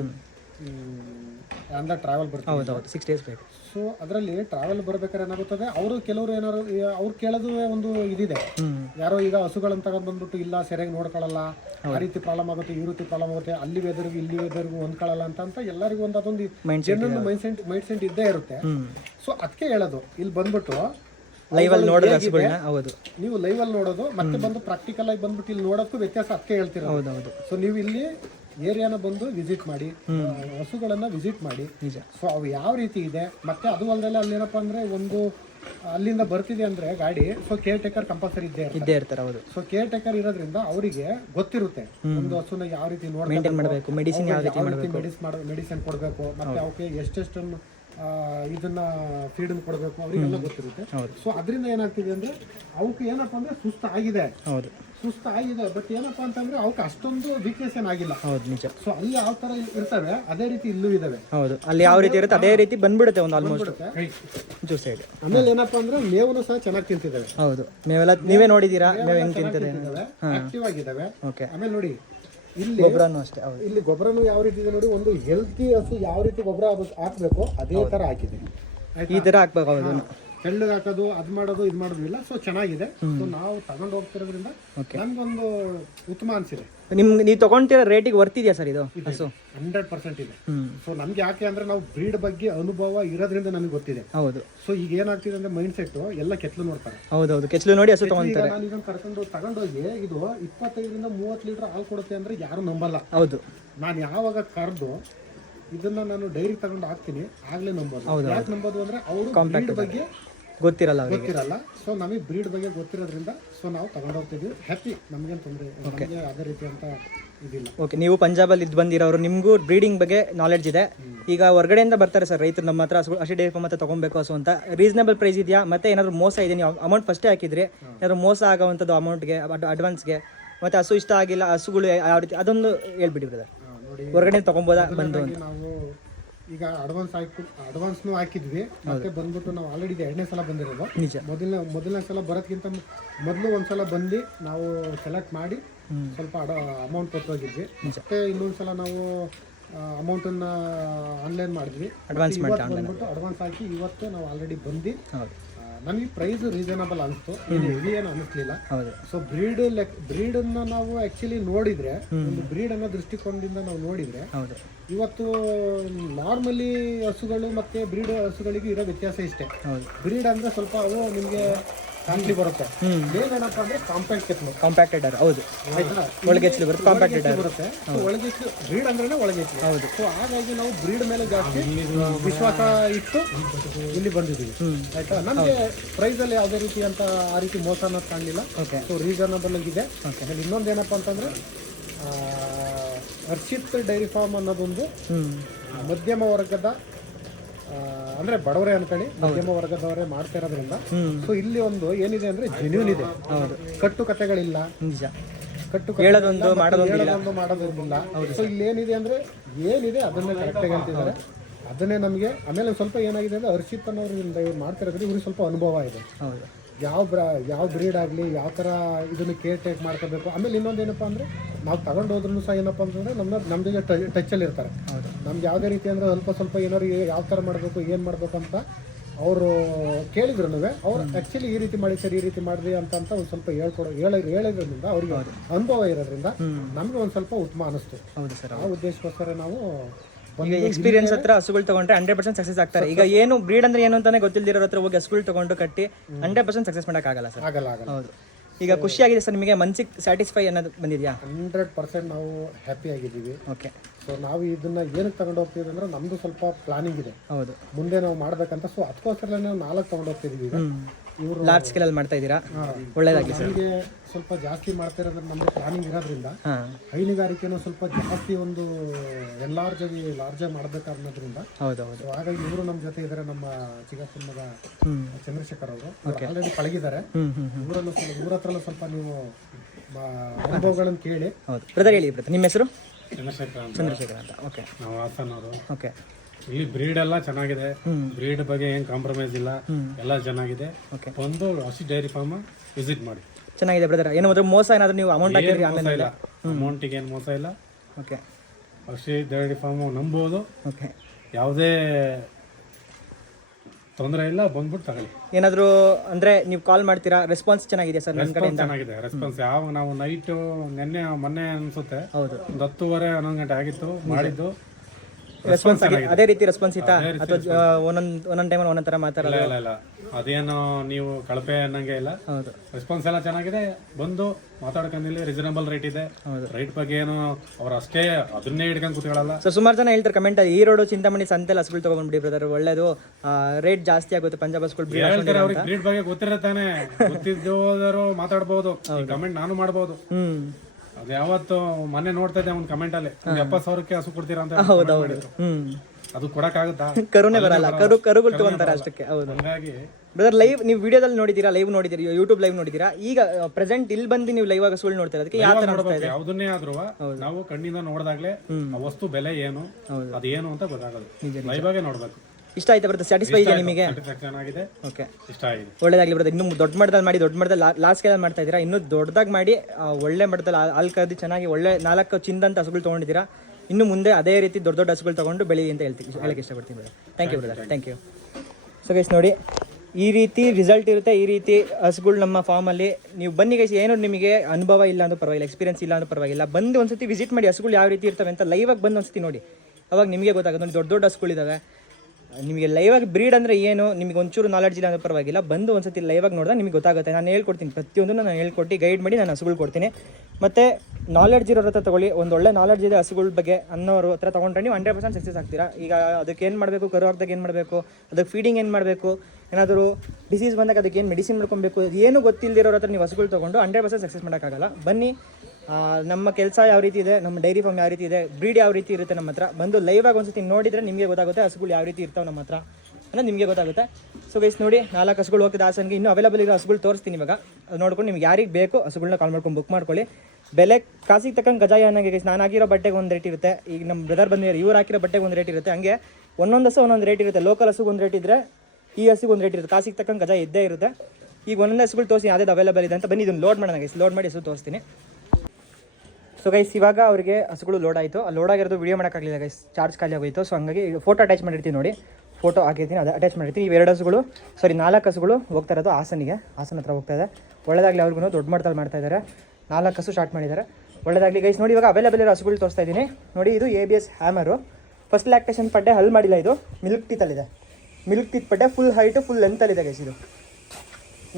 ಅಂದ್ರೆ ಟ್ರಾವೆಲ್ ಬರ್ತದೆ. ಹೌದೌದು, 6 days ಬೇಕು. ಸೊ ಅದರಲ್ಲಿ ಟ್ರಾವೆಲ್ ಬರ್ಬೇಕಾದ್ರೆ ಏನಾಗುತ್ತದೆ, ಅವರು ಕೆಲವರು ಏನಾರು ಅವ್ರು ಕೇಳೋದು ಒಂದು ಇದಿದೆ. ಯಾರೋ ಈಗ ಹಸುಗಳನ್ನ ತಗೊಂಡ್ ಬಂದ್ಬಿಟ್ಟು ಇಲ್ಲ ಸರಿಯಾಗಿ ನೋಡ್ಕೊಳ್ಳಲ್ಲ, ಆ ರೀತಿ ಪ್ರಾಬ್ಲಮ್ ಆಗುತ್ತೆ, ಈ ರೀತಿ ಪ್ರಾಬ್ಲಮ್ ಆಗುತ್ತೆ, ಅಲ್ಲಿ ವೆದರ್ಗೂ ಇಲ್ಲಿ ವೆದರ್ಗೂ ಹೊಂದ್ಕೊಳ್ಳಲ್ಲ ಅಂತ ಎಲ್ಲರಿಗೂ ಒಂದು ಅದೊಂದು ಜನರಲ್ ಮೈಂಡ್ ಸೆಟ್ ಇದ್ದೇ ಇರುತ್ತೆ. ಸೊ ಅದಕ್ಕೆ ಹೇಳೋದು, ಇಲ್ಲಿ ಬಂದ್ಬಿಟ್ಟು ಲೈವ್ ಅಲ್ಲಿ ನೋಡೋದು. ಹೌದು, ನೀವು ಲೈವ್ ಅಲ್ಲಿ ನೋಡೋದು ಮತ್ತೆ ಬಂದು ಪ್ರಾಕ್ಟಿಕಲ್ ಆಗಿ ಬಂದ್ಬಿಟ್ಟು ಇಲ್ಲಿ ನೋಡೋದಕ್ಕೂ ವ್ಯತ್ಯಾಸ ಅದಕ್ಕೆ ಹೇಳ್ತೀರ. ಹೌದೌದು. ಸೊ ನೀವು ಇಲ್ಲಿ ಏರಿಯಾನ ಬಂದು ವಿಸಿಟ್ ಮಾಡಿ, ಹಸುಗಳನ್ನ ವಿಸಿಟ್ ಮಾಡಿ. ಸೊ ಅವು ಯಾವ ರೀತಿ ಇದೆ, ಮತ್ತೆ ಅದು ಅಲ್ಲದೆ ಅಲ್ಲಿ ಏನಪ್ಪಾ ಅಂದ್ರೆ ಒಂದು ಅಲ್ಲಿಂದ ಬರ್ತಿದೆ ಅಂದ್ರೆ ಗಾಡಿ, ಸೊ ಕೇರ್ ಟೇಕರ್ ಕಂಪಲ್ಸರಿ ಇದ್ದೇ ಇರ್ತಾರೆ. ಹೌದು. ಸೊ ಕೇರ್ ಟೇಕರ್ ಇರೋದ್ರಿಂದ ಅವರಿಗೆ ಗೊತ್ತಿರುತ್ತೆ ಒಂದು ಹಸುನ ಯಾವ ರೀತಿ ನೋಡಬೇಕು, ಮೆಡಿಸಿನ್ ಯಾವ ರೀತಿ ಮೆಡಿಸಿನ್ ಕೊಡಬೇಕು, ಮತ್ತೆ ಅವಕ್ಕೆ ಎಷ್ಟೆಷ್ಟು ಇದನ್ನ ಫೀಡನ್ ಕೊಡಬೇಕು ಅವರಿಗೆಲ್ಲ ಗೊತ್ತಿರುತ್ತೆ. ಸೊ ಅದರಿಂದ ಏನಾಗ್ತಿದೆ ಅಂದ್ರೆ ಅವಕ್ಕೆ ಏನಪ್ಪಾ ಅಂದ್ರೆ ಸುಸ್ತು ಆಗಿದೆ. ಹೌದು, ಸುಸ್ತು ಆಗಿದೆ. ಬಟ್ ಏನಪ್ಪಾ ಅಂತಂದ್ರೆ ಅವಕ್ಕೆ ಅಷ್ಟೊಂದು ವೀಕ್ನೆಸ್ ಏನಾಗಿಲ್ಲ. ಹೌದು, ನಿಜ. ಸೊ ಅಲ್ಲಿ ಯಾವ ತರ ಇರ್ತವೆ ಅದೇ ರೀತಿ ಇಲ್ಲೂ ಇದಾವೆ. ಹೌದು, ಅಲ್ಲಿ ಯಾವ ರೀತಿ ಇರುತ್ತೆ ಅದೇ ರೀತಿ ಬಂದ್ಬಿಡುತ್ತೆ ಒಂದು ಆಲ್ಮೋಸ್ಟ್. ಆಮೇಲೆ ಏನಪ್ಪಾ ಅಂದ್ರೆ ಮೇವನ್ನು ಸಹ ಚೆನ್ನಾಗಿ ತಿಂತಿದ್ದಾವೆ. ಹೌದು, ಮೇವೆಲ್ಲ ನೀವೇ ನೋಡಿದೀರಾ ಮೇವು ಹೆಂಗ್ ತಿಂತಿದೆ, ಆಕ್ಟಿವ್ ಆಗಿದ್ದಾವೆ. ಓಕೆ. ಆಮೇಲೆ ನೋಡಿ ಇಲ್ಲಿ ಗೊಬ್ಬರನೂ ಅಷ್ಟೇ. ಇಲ್ಲಿ ಗೊಬ್ಬರನು ಯಾವ ರೀತಿ ಇದೆ ನೋಡಿ, ಒಂದು ಹೆಲ್ತಿ ಹಸು ಯಾವ ರೀತಿ ಗೊಬ್ಬರ ಹಾಕ್ಬೇಕು ಅದೇ ತರ ಹಾಕಿದೆ. ಈ ತರ ಹಾಕ್ಬೇಕು. ಹೌದು, ತೆಳ್ಳಗೆ ಹಾಕೋದು ಅದ್ ಮಾಡೋದು ಇದು ಮಾಡೋದು ಇಲ್ಲ. ಸೊ ಚೆನ್ನಾಗಿದೆ. ಸೊ ನಾವು ತಗೊಂಡು ಹೋಗ್ತಿರೋದ್ರಿಂದ ನಮ್ಗೊಂದು ಉತ್ತಮ ಅನ್ಸಿದೆ. ನೀವು ತಗೊಂತಿರೋ ರೇಟಿಗೆ ವರ್ತಿದ್ಯಾ ಸರ್ ಇದು ಹಸು? 100% ಇದೆ. ಸೊ ನಮ್ಗೆ ಯಾಕೆ ಅಂದ್ರೆ ನಾವು ಬ್ರೀಡ್ ಬಗ್ಗೆ ಅನುಭವ ಇರೋದ್ರಿಂದ ನಮಗೆ ಗೊತ್ತಿದೆ. ಹೌದು. ಸೊ ಈಗ ಏನಾಗ್ತಿದೆ ಅಂದ್ರೆ ಮೈಂಡ್ ಸೆಟ್ ಎಲ್ಲ ಕೆತ್ತಲು ನೋಡ್ತಾರೆ. ಹೌದೌದು, ಕೆಚ್ಚಲು ನೋಡಿ ಹಸು ತಗೊಂತಾರೆ. ನಾನು ಇದನ್ನ ತಗೊಂಡೋಗಿ ಇದು 25ರಿಂದ 30 ಲೀಟರ್ ಹಾಲು ಕೊಡುತ್ತೆ ಅಂದ್ರೆ ಯಾರು ನಂಬಲ್ಲ. ಹೌದು, ನಾನು ಯಾವಾಗ ಕರೆದು ಇದನ್ನ ನಾನು ಡೈರಿ ತಗೊಂಡು ಹಾಕ್ತೀನಿ ಆಗ್ಲೇ ನಂಬೋದು. ಯಾಕೆ ನಂಬೋದು ಅಂದ್ರೆ ಅವರು ಬ್ರೀಡ್ ಬಗ್ಗೆ ಗೊತ್ತಿರಲ್ಲ. ಸೊ ನಮಗೆ ಬ್ರೀಡ್ ಬಗ್ಗೆ ಗೊತ್ತಿರೋದ್ರಿಂದ ಸೊ ನಾವು ತಗೊಂಡು ಹೋಗ್ತಿದ್ವಿ. ಹ್ಯಾಪಿ, ನಮ್ಗೇನು ತೊಂದರೆ ಅದೇ ರೀತಿ ಅಂತ ಇದಿಲ್ಲ. ಓಕೆ, ನೀವು ಪಂಜಾಬಲ್ಲಿ ಇದು ಬಂದಿರೋರು, ನಿಮಗೂ ಬ್ರೀಡಿಂಗ್ ಬಗ್ಗೆ ನಾಲೆಡ್ಜ್ ಇದೆ. ಈಗ ಹೊರಗಡೆಯಿಂದ ಬರ್ತಾರೆ ಸರ್ ರೈತರು ನಮ್ಮ ಹತ್ರ ಹಸಿ ಡೈರಿ ಫಾರ್ಮ್ ಹತ್ರ ತೊಗೊಬೇಕು ಹಸು ಅಂತ. ರೀಸನಬಲ್ ಪ್ರೈಸ್ ಇದೆಯಾ? ಮತ್ತೆ ಏನಾದರೂ ಮೋಸ ಇದೆ? ನೀವು ಅಮೌಂಟ್ ಫಸ್ಟೇ ಹಾಕಿದ್ರಿ, ಏನಾದರೂ ಮೋಸ ಆಗೋವಂಥದ್ದು ಅಮೌಂಟ್ಗೆ ಅಡ್ವಾನ್ಸ್ಗೆ, ಮತ್ತೆ ಹಸು ಇಷ್ಟ ಆಗಿಲ್ಲ ಹಸುಗಳು ಯಾವ ರೀತಿ ಅದೊಂದು ಹೇಳ್ಬಿಡಿ ಬ್ರದರ್. ಹೊರಗಡೆ ತೊಗೊಬೋದಾ ಬಂದು ಅಂತ? ನಾವು ಈಗ ಅಡ್ವಾನ್ಸ್ನು ಹಾಕಿದ್ವಿ. ಮತ್ತೆ ಬಂದ್ಬಿಟ್ಟು ನಾವು ಆಲ್ರೆಡಿ 2ನೇ ಸಲ ಬಂದಿರೋದು. ಮೊದಲನೇ ಸಲ ಬರೋದಕ್ಕಿಂತ ಮೊದಲು ಒಂದ್ಸಲ ಬಂದು ನಾವು ಸೆಲೆಕ್ಟ್ ಮಾಡಿ ಸ್ವಲ್ಪ ಅಮೌಂಟ್ ಕೊಟ್ಟು ಹೋಗಿದ್ವಿ. ಮತ್ತೆ ಇನ್ನೊಂದ್ಸಲ ನಾವು ಅಮೌಂಟನ್ನು ಆನ್ಲೈನ್ ಮಾಡಿದ್ವಿ. ಬಂದ್ಬಿಟ್ಟು ಅಡ್ವಾನ್ಸ್ ಹಾಕಿ ಇವತ್ತು ನಾವು ಆಲ್ರೆಡಿ ಬಂದು ನಮಗೆ ಪ್ರೈಸ್ ರೀಸನಬಲ್ ಅನಿಸ್ತು, ಹೆವಿ ಏನು ಅನಿಸ್ಲಿಲ್ಲ. ಸೊ ಬ್ರೀಡನ್ನ ನಾವು ಆಕ್ಚುಲಿ ನೋಡಿದ್ರೆ, ಒಂದು ಬ್ರೀಡ್ ಅನ್ನೋ ದೃಷ್ಟಿಕೋನದಿಂದ ನಾವು ನೋಡಿದ್ರೆ ಇವತ್ತು ನಾರ್ಮಲಿ ಹಸುಗಳು ಮತ್ತೆ ಬ್ರೀಡ್ ಹಸುಗಳಿಗೆ ಇರೋ ವ್ಯತ್ಯಾಸ ಇಷ್ಟೇ. ಬ್ರೀಡ್ ಅಂದ್ರೆ ಸ್ವಲ್ಪ ಅವು ನಿಮಗೆ ಕಾಂಟ್ಲಿ ಬರುತ್ತೆ. ಏನಪ್ಪ ಅಂದ್ರೆ ಕಾಂಪ್ಯಾಕ್ಟೆಡ್. ಹೌದು, ಒಳಗೆಚ್ಚಲು ಬರುತ್ತೆ, ಕಾಂಪ್ಯಾಕ್ಟೆಡ್ ಬರುತ್ತೆ. ಒಳಗೆಚ್ಚಲು ಬ್ರೀಡ್ ಅಂದ್ರೆ ಒಳಗೆಚ್ಚಲು. ಹೌದು. ಸೊ ಹಾಗಾಗಿ ನಾವು ಬ್ರೀಡ್ ಮೇಲೆ ಜಾಸ್ತಿ ವಿಶ್ವಾಸ ಇಟ್ಟು ಇಲ್ಲಿ ಬಂದಿದ್ದೀವಿ. ಆಯ್ತಾ, ನಮಗೆ ಪ್ರೈಸ್ ಅಲ್ಲಿ ಯಾವುದೇ ರೀತಿ ಅಂತ ಆ ರೀತಿ ಮೋಸ ಅನ್ನೋದು ಕಾಣಲಿಲ್ಲ. ಸೊ ರೀಸನಬಲ್ ಆಗಿದೆ. ಆಮೇಲೆ ಇನ್ನೊಂದೇನಪ್ಪ ಅಂತಂದ್ರೆ ಹರ್ಷಿತ್ ಡೈರಿ ಫಾರ್ಮ್ ಅನ್ನೋದೊಂದು ಮಧ್ಯಮ ವರ್ಗದ ಅಂದ್ರೆ ಬಡವರೇ ಅನ್ಕೊಳ್ಳಿ, ಮಧ್ಯಮ ವರ್ಗದವರೇ ಮಾಡ್ತಾ ಇರೋದ್ರಿಂದ ಸೊ ಇಲ್ಲಿ ಒಂದು ಏನಿದೆ ಅಂದ್ರೆ ಜೆನ್ಯೂನ್ ಇದೆ. ಕಟ್ಟು ಕಥೆಗಳಿಲ್ಲ, ಹೇಳೋದೊಂದು ಮಾಡೋದೊಂದಿಲ್ಲ. ಸೊ ಇಲ್ಲಿ ಏನಿದೆ ಅಂದ್ರೆ ಏನಿದೆ ಅದನ್ನೇ ಕರೆಕ್ಟಾಗಿ ಹೇಳ್ತಿದ್ದಾರೆ, ಅದನ್ನೇ ನಮಗೆ. ಆಮೇಲೆ ಸ್ವಲ್ಪ ಏನಾಗಿದೆ ಅಂದ್ರೆ ಹರ್ಷಿತ್ ಅನ್ನೋರು ಮಾಡ್ತಿರೋದ್ರಿಂದ ಇವ್ರಿಗೆ ಸ್ವಲ್ಪ ಅನುಭವ ಇದೆ. ಯಾವ ಬ್ರೀಡ್ ಆಗಲಿ ಯಾವ ಥರ ಇದನ್ನು ಕೇರ್ ಟೇಕ್ ಮಾಡ್ಕೋಬೇಕು. ಆಮೇಲೆ ಇನ್ನೊಂದೇನಪ್ಪ ಅಂದರೆ ನಾವು ತಗೊಂಡು ಹೋದ್ರೂ ಸಹ ಏನಪ್ಪ ಅಂತಂದರೆ ನಮ್ಮ ಜೊತೆ ಟಚ್ಚಲ್ಲಿ ಇರ್ತಾರೆ. ನಮ್ಗೆ ಯಾವುದೇ ರೀತಿ ಅಂದರೆ ಸ್ವಲ್ಪ ಏನಾದ್ರು ಯಾವ ಥರ ಮಾಡಬೇಕು ಏನು ಮಾಡಬೇಕು ಅಂತ ಅವರು ಕೇಳಿದ್ರು. ಅವ್ರು ಆ್ಯಕ್ಚುಲಿ ಈ ರೀತಿ ಮಾಡಿ ಸರ್, ಈ ರೀತಿ ಮಾಡಿರಿ ಅಂತ ಒಂದು ಸ್ವಲ್ಪ ಹೇಳಿದ್ರಿಂದ ಅವ್ರಿಗೆ ಅನುಭವ ಇರೋದ್ರಿಂದ ನಮಗೆ ಒಂದು ಸ್ವಲ್ಪ ಉತ್ತಮ ಅನಿಸ್ತು. ಆ ಉದ್ದೇಶಕ್ಕೋಸ್ಕರ ನಾವು ಈಗ ಎಕ್ಸ್ಪೀರಿಯನ್ಸ್ ಹತ್ರ ಹಸುಗಳು ತಗೊಂಡ್ರೆ 100% ಸಕ್ಸಸ್ ಆಗ್ತಾರೆ. ಈಗ ಏನು ಬ್ರೀಡ್ ಅಂದ್ರೆ ಏನು ಅಂತಾನೆ ಗೊತ್ತಿಲ್ದಿರೋ ಹತ್ರ ಹೋಗಿ ಹಸುಗಳು ತಗೊಂಡು ಕಟ್ಟಿ 100% ಸಕ್ಸಸ್ ಮಾಡೋಕ್ಕಾಗಲ್ಲ ಸರ್. ಆಗಲ್ಲ. ಹೌದು. ಈಗ ಖುಷಿಯಾಗಿದೆ ಸರ್ ನಿಮಗೆ ಮನ್ಸಿಗೆ ಸ್ಯಾಟಿಸ್ಫೈ ಅನ್ನೋದು ಬಂದಿದೆಯಾ? 100% ನಾವು ಹ್ಯಾಪಿ ಆಗಿದ್ದೀವಿ. ಓಕೆ. ಸೊ ನಾವು ಇದನ್ನ ಏನಕ್ಕೆ ತಗೊಂಡು ಹೋಗ್ತೀವಿ ಅಂದ್ರೆ ನಮ್ದು ಸ್ವಲ್ಪ ಪ್ಲಾನಿಂಗ್ ಇದೆ. ಹೌದು. ಮುಂದೆ ನಾವು ಮಾಡ್ಬೇಕಂತ. ಸೊ ಅದಕ್ಕೋಸ್ಕರ ನಾವು 4 ತಗೊಂಡು ಹೋಗ್ತಿದೀವಿ. ಇವರು ಲಾರ್ಜ್ ಸ್ಕೇಲಲ್ಲಿ ಮಾಡ್ತಾ ಇದ್ದೀರಾ, ಒಳ್ಳೇದಾಗಲಿ ಸರ್. ನಮಗೆ ಸ್ವಲ್ಪ ಜಾಸ್ತಿ ಮಾಡ್ತಿರೋದ್ರೆ ನಮಗೆ ಪ್ಲಾನಿಂಗ್ ಇರೋದ್ರಿಂದ ಹೈನುಗಾರಿಕೆನೂ ಸ್ವಲ್ಪ ಜಾಸ್ತಿ ಒಂದು ಲಾರ್ಜ್ ಮಾಡಬೇಕನ್ನೋದ್ರಿಂದ. ಹೌದೌದು. ಹಾಗಾಗಿ ಇವರು ನಮ್ಮ ಜೊತೆ ಇದ್ದಾರೆ. ನಮ್ಮ ಚಿಕ್ಕಪ್ಪನ ಮಗ ಚಂದ್ರಶೇಖರ್ ಅವರು ಆಲ್ರೆಡಿ ಪಳಗಿದ್ದಾರೆ. ಇವರನ್ನು ಇವ್ರ ಹತ್ರನೂ ಸ್ವಲ್ಪ ನೀವು ಅನುಭವಗಳನ್ನು ಕೇಳಿ. ಹೌದು ಬ್ರದರ್, ಹೇಳಿ ಬ್ರದರ್, ನಿಮ್ಮ ಹೆಸರು? ಚಂದ್ರಶೇಖರ್ ಅಂತ. ಓಕೆ. ನಾವು ಹಾಸನವರು. ಓಕೆ. ಇಲ್ಲಿ ಬ್ರೀಡ್ ಎಲ್ಲ ಚೆನ್ನಾಗಿದೆ. ಬ್ರೀಡ್ ಬಗ್ಗೆ ಏನ್ ಕಾಂಪ್ರಮೈಸ್ ಇಲ್ಲ, ಎಲ್ಲ ಚೆನ್ನಾಗಿದೆ. ಒಂದು ಹಸಿ ಡೈರಿ ಫಾರ್ಮ್ ವಿಸಿಟ್ ಮಾಡಿ. ಚೆನ್ನಾಗಿದೆ ಬ್ರದರ್. ಏನು ಮಾತ್ರ ಮೋಸ ಏನಾದ್ರು ನೀವು ಅಮೌಂಟ್ ಹಾಕಿದ್ರಿ? ಇಲ್ಲ, ಅಮೌಂಟಿಗೆ ಏನು ಮೋಸ ಇಲ್ಲ. ಓಕೆ. ಹಸಿ ಡೈರಿ ಫಾರ್ಮ್ ನಂಬೋದು. ಓಕೆ. ಯಾವುದೇ ತೊಂದರೆ ಇಲ್ಲ, ಬಂದ್ಬಿಟ್ಟು ತಗೊಳ್ಳಿ. ಏನಾದರೂ ಅಂದರೆ ನೀವು ಕಾಲ್ ಮಾಡ್ತೀರಾ? ರೆಸ್ಪಾನ್ಸ್ ಚೆನ್ನಾಗಿದೆ ಸರ್ ನನ್ನ ಕಡೆಯಿಂದ? ಚೆನ್ನಾಗಿದೆ ರೆಸ್ಪಾನ್ಸ್. ಯಾವಾಗ ನಾವು ನೈಟು ಮೊನ್ನೆ ಅನ್ಸುತ್ತೆ, ಹೌದು, ಒಂದು 10:30 11 ಗಂಟೆ ಆಗಿತ್ತು ಮಾಡಿದ್ದು. ರೆಸ್ಪಾನ್ಸ್ ಆಗಿದೆ. ಅದೇ ರೀತಿ ರೆಸ್ಪಾನ್ಸ್ ಇತ್ತಾ ಅಥವಾ ಒಂದೊಂದು ಟೈಮಲ್ಲಿ ಒಂದೊಂದು ಥರ ಮಾತಾಡೋದು? ಇಲ್ಲ, ಅದೇನು ನೀವು ಕಳಪೆ ಅನ್ನಂಗೆ ಇಲ್ಲ. ಹೌದು, ರೆಸ್ಪಾನ್ಸ್ ಎಲ್ಲ ಚೆನ್ನಾಗಿದೆ. ಬಂದು ಮಾತಾಡ್ಕೊಂಡಿಲ್ಲ, ರೀಸನಬಲ್ ರೇಟ್ ಇದೆ. ರೈಟ್ ಬಗ್ಗೆ ಏನು ಅವ್ರು ಅಷ್ಟೇ ಅದನ್ನೇ ಹಿಡ್ಕೊಂಡು ಕೂತ್ಕೊಳ್ಳಲ್ಲ. ಸೊ ಸುಮಾರು ಜನ ಹೇಳ್ತಾರೆ ಕಮೆಂಟ್, ಈ ರೋಡು ಚಿಂತಾಮಣಿ ಸಂತೆಲ್ಲ ಹಸುಗಳು ತಗೊಂಡ್ಬಿಡಿ ಬ್ರದರ್, ಒಳ್ಳೇದು, ರೇಟ್ ಜಾಸ್ತಿ ಆಗುತ್ತೆ ಪಂಜಾಬ್ ಹಸುಗಳು. ಹೇಳ್ತಾರೆ ಅವ್ರಿಗೆ ಬ್ರೀಡ್ ಬಗ್ಗೆ ಗೊತ್ತಿರತ್ತಾನೆ, ಗೊತ್ತಿದ್ದೋದರು ಮಾತಾಡ್ಬೋದು, ಕಮೆಂಟ್ ನಾನು ಮಾಡ್ಬೋದು. ಅದು ಯಾವತ್ತು ಮೊನ್ನೆ ನೋಡ್ತಾ ಇದ್ದೆ ಒಂದು ಕಮೆಂಟ್ ಅಲ್ಲಿ 70,000ಕ್ಕೆ ಹಸು ಕೊಡ್ತೀರಾ ಅಂತ. ಅದು ಕೊಡಕ್ಕಾಗುತ್ತಾ? ಕರುನೇ ಬರಲ್ಲ, ಕರುಗಳು ತಗೊಂತಾರೆ ಅಷ್ಟಕ್ಕೆ. ಹೌದು. ಹಂಗಾಗಿ ಬ್ರದರ್, ಲೈವ್ ನೀವು ವಿಡಿಯೋದಲ್ಲಿ ನೋಡಿದ್ದೀರಾ, ಲೈವ್ ನೋಡಿದ್ದೀರಾ, ಯೂಟ್ಯೂಬ್ ಲೈವ್ ನೋಡಿದ್ದೀರಾ? ಈಗ ಪ್ರೆಸೆಂಟ್ ಇಲ್ಲಿ ಬಂದು ನೀವು ಲೈವ್ ಆಗಿ ಸುಳ್ಳು ನೋಡ್ತೀರಾ, ಅದಕ್ಕೆ ಯಾವ ತರ ಅನಿಸ್ತಾ ಇದೆ? ಯಾವುದನ್ನೇ ಆದ್ರೂ ನಾವು ಕಣ್ಣಿಂದ ನೋಡಿದಾಗ್ಲೇ ಆ ವಸ್ತು ಬೆಲೆ ಏನು, ಅದೇನು ಅಂತ ಗೊತ್ತಾಗೋದು. ಲೈವ್ ಆಗೇ ನೋಡ್ಬೇಕು. ಇಷ್ಟ ಆಯ್ತಾ ಬ್ರದರ್? ಸ್ಯಾಟಿಸ್ಫೈ ಇದೆ ನಿಮಗೆ? ಚೆನ್ನಾಗಿದೆ. ಓಕೆ, ಇಷ್ಟ ಆಗಿದೆ. ಒಳ್ಳೇದಾಗಲಿ ಬ್ರದರ್. ಇನ್ನು ದೊಡ್ಡ ಮಟ್ಟದಲ್ಲಿ ಮಾಡಿ, ದೊಡ್ಡ ಮಟ್ಟದಲ್ಲಿ ಲಾಸ್ಟ್ ಸ್ಕೇಲ್ ಮಾಡ್ತಾ ಇದ್ದೀರಾ, ಇನ್ನೂ ದೊಡ್ಡದಾಗಿ ಮಾಡಿ ಒಳ್ಳೆ ಮಟ್ಟದಲ್ಲಿ ಹಾಲು ಕರೆದು ಚೆನ್ನಾಗಿ ಒಳ್ಳೆ 4 ಚಿಂದಂತ ಹಸುಗಳು ತೊಗೊಂಡಿದ್ದೀರಾ. ಇನ್ನು ಮುಂದೆ ಅದೇ ರೀತಿ ದೊಡ್ಡ ದೊಡ್ಡ ಹಸುಗಳು ತೊಗೊಂಡು ಬೆಳಿ ಅಂತ ಹೇಳಕ್ಕೆ ಇಷ್ಟಪಡ್ತೀನಿ brother. Thank you brother, thank you. So guys ನೋಡಿ, ಈ ರೀತಿ ರಿಸಲ್ಟ್ ಇರುತ್ತೆ. ಈ ರೀತಿ ಹಸುಗಳು ನಮ್ಮ ಫಾರ್ಮಲ್ಲಿ ನೀವು ಬನ್ನಿ ಗೈಸ್. ಏನು ನಿಮಗೆ ಅನುಭವ ಇಲ್ಲ ಅಂದ್ರೂ ಪರವಾಗಿಲ್ಲ, ಎಕ್ಸ್ಪೀರಿಯನ್ಸ್ ಇಲ್ಲ ಅಂದ್ರೂ ಪರವಾಗಿಲ್ಲ, ಬಂದು ಒಂದ್ಸತಿ ವಿಸಿಟ್ ಮಾಡಿ. ಹಸುಗಳು ಯಾವ ರೀತಿ ಇರ್ತವೆ ಅಂತ ಲೈವಾಗಿ ಬಂದು ಒಂದ್ಸತಿ ನೋಡಿ, ಅವಾಗ ನಿಮಗೆ ಗೊತ್ತಾಗುತ್ತೆ. ನೋಡಿ, ದೊಡ್ಡ ದೊಡ್ಡ ಹಸುಗಳಿದ್ದಾವೆ. ನಿಮಗೆ ಲೈವಾಗಿ ಬ್ರೀಡ್ ಅಂದರೆ ಏನು ನಿಮಗೆ ಒಂಚೂರು ನಾಲೆಡ್ಜ್ ಇಲ್ಲ ಅಂದ್ರೆ ಪರವಾಗಿಲ್ಲ, ಬಂದು ಒಂದ್ಸತಿ ಲೈವಾಗಿ ನೋಡಿದ್ರೆ ನಿಮಗೆ ಗೊತ್ತಾಗುತ್ತೆ. ನಾನು ಹೇಳ್ಕೊಡ್ತೀನಿ, ಪ್ರತಿಯೊಂದನ್ನು ನಾನು ಹೇಳ್ಕೊಟ್ಟು ಗೈಡ್ ಮಾಡಿ ನಾನು ಹಸುಗಳು ಕೊಡ್ತೀನಿ. ಮತ್ತು ನಾಲೆಡ್ಜ್ ಇರೋರ ಹತ್ರ ತೊಗೊಳ್ಳಿ. ಒಂದು ಒಳ್ಳೆ ನಾಲೆಡ್ಜ್ ಇದೆ ಹಸುಗಳ ಬಗ್ಗೆ ಅನ್ನೋರು ಹತ್ರ ತೊಗೊಂಡ್ರೆ ನೀವು 100% ಸಕ್ಸಸ್ ಆಗ್ತೀರಾ. ಈಗ ಅದಕ್ಕೆ ಏನು ಮಾಡಬೇಕು, ಕರು ಹಾಕಿದಾಗ ಏನು ಮಾಡಬೇಕು, ಅದಕ್ಕೆ ಫೀಡಿಂಗ್ ಏನು ಮಾಡಬೇಕು, ಏನಾದರೂ ಡಿಸೀಸ್ ಬಂದಾಗ ಅದಕ್ಕೆ ಏನು ಮೆಡಿಸಿನ್ ಮಾಡ್ಕೊಬೇಕು, ಏನು ಗೊತ್ತಿಲ್ಲದಿರೋರ ಹತ್ರ ನೀವು ಹಸುಗಳು ತೊಗೊಂಡು 100% ಸಕ್ಸಸ್ ಮಾಡೋಕ್ಕಾಗಲ್ಲ. ಬನ್ನಿ, ನಮ್ಮ ಕೆಲಸ ಯಾವ ರೀತಿ ಇದೆ, ನಮ್ಮ ಡೈರಿ ಫಾರ್ಮ್ ಯಾವ ರೀತಿ ಇದೆ, ಬ್ರೀಡ್ ಯಾವ ರೀತಿ ಇರುತ್ತೆ ನಮ್ಮ ಹತ್ರ, ಬಂದು ಲೈವಾಗಿ ಒಂದ್ಸತಿ ನೋಡಿದರೆ ನಿಮಗೆ ಗೊತ್ತಾಗುತ್ತೆ ಹಸುಗಳು ಯಾವ ರೀತಿ ಇರ್ತಾವೆ ನಮ್ಮ ಹತ್ರ ಅನ್ನೋದು ನಿಮಗೆ ಗೊತ್ತಾಗುತ್ತೆ. ಸೊ ಗೈಸ್ ನೋಡಿ, 4 ಹಸುಗಳು ಹೋಗ್ತಿದೆ ಹಾಸನ್ಗೆ. ಇನ್ನೂ ಅವೈಲೇಬಲ್ ಇರೋ ಹಸುಗಳು ತೋರಿಸ್ತೀನಿ ಇವಾಗ. ಅದು ನೋಡ್ಕೊಂಡು ನಿಮ್ಗೆ ಯಾರಿಗೆ ಬೇಕು ಹಸುಗಳನ್ನ ಕಾಲ್ ಮಾಡ್ಕೊಂಡು ಬುಕ್ ಮಾಡ್ಕೊಳ್ಳಿ. ಬೆಲೆ ಕಾಸಿಗೆ ತಕ್ಕಂಗೆ ಗಜಾಯ ಅನ್ನಂಗೆ ಗೈಸ್. ನಾನು ಹಾಕಿರೋ ಬಟ್ಟೆಗೆ ಒಂದು ರೇಟ್ ಇರುತ್ತೆ, ಈಗ ನಮ್ಮ ಬ್ರದರ್ ಬಂದಿದ್ದಾರೆ ಇವ್ರು ಹಾಕಿರೋ ಬಟ್ಟೆಗೆ ಒಂದು ರೇಟ್ ಇರುತ್ತೆ. ಹಂಗೆ ಒಂದೊಂದು ಹಸು ಒಂದೊಂದು ರೇಟ್ ಇರುತ್ತೆ. ಲೋಕಲ್ ಹಸುಗೆ ಒಂದು ರೇಟ್ ಇದ್ದರೆ ಈ ಹಸುಗೆ ಒಂದು ರೇಟ್ ಇರುತ್ತೆ. ಕಾಸಿಗೆ ತಕ್ಕಂಗೆ ಗಜ ಇದ್ದೇ ಇರುತ್ತೆ. ಈಗ ಒಂದೊಂದು ಹಸುಗಳು ತೋರಿಸಿ ಯಾವುದೇ ಅವೈಲೇಬಲ್ ಇದೆ ಅಂತ. ಬನ್ನಿ ಇದನ್ನು ಲೋಡ್ ಮಾಡೋಣ ಗೈಸ್. ಲೋಡ್ ಮಾಡಿ ಹಸು ತೋರಿಸ್ತೀನಿ. ಸೊ ಗೈಸ್ ಇವಾಗ ಅವರಿಗೆ ಹಸುಗಳು ಲೋಡ್ ಆಯಿತು. ಆ ಲೋಡ್ ಆಗಿರೋದು ವೀಡಿಯೋ ಮಾಡೋಕ್ಕಾಗಲಿಲ್ಲ ಗೈಸ್, ಚಾರ್ಜ್ ಖಾಲಿ ಆಗೋಯಿತು. ಸೊ ಹಂಗಾಗಿ ಫೋಟೋ ಅಟ್ಯಾಚ್ ಮಾಡಿರ್ತೀನಿ ನೋಡಿ, ಫೋಟೋ ಹಾಕಿರ್ತೀನಿ, ಅದು ಅಟ್ಯಾಚ್ ಮಾಡಿರ್ತೀನಿ. ಇವೆರಡು ಹಸುಗಳು 4 ಹಸುಗಳು ಹೋಗ್ತಾ ಇರೋದು ಹಾಸನಿಗೆ, ಹಾಸನ ಹತ್ರ ಹೋಗ್ತಾ ಇದೆ. ಒಳ್ಳೆದಾಗಲಿ, ಅವ್ರಿಗೂ ದೊಡ್ಡ ಮಟ್ಟದಲ್ಲಿ ಮಾಡ್ತಾ ಇದ್ದಾರೆ. 4 ಹಸು ಸ್ಟಾರ್ಟ್ ಮಾಡಿದ್ದಾರೆ. ಒಳ್ಳೆದಾಗಲಿ ಗೈಸ್. ನೋಡಿ ಇವಾಗ ಅವೈಲೇಬಲ್ ಇರೋ ಹಸುಗಳು ತೋರಿಸ್ತಾ ಇದ್ದೀನಿ ನೋಡಿ. ಇದು ABS ಹ್ಯಾಮರು, ಫಸ್ಟ್ ಲ್ಯಾಕ್ಟೇಷನ್ ಪಡ್ಡೆ, ಹಲ್ ಮಾಡಿಲ್ಲ. ಇದು ಮಿಲ್ಕ್ ಟೀತಲ್ಲಿದೆ, ಮಿಲ್ಕ್ ಟೀತ್ ಪಡ್ಡೆ, ಫುಲ್ ಹೈಟು ಫುಲ್ ಲೆಂತಲ್ಲಿದೆ ಗೈಸ್. ಇದು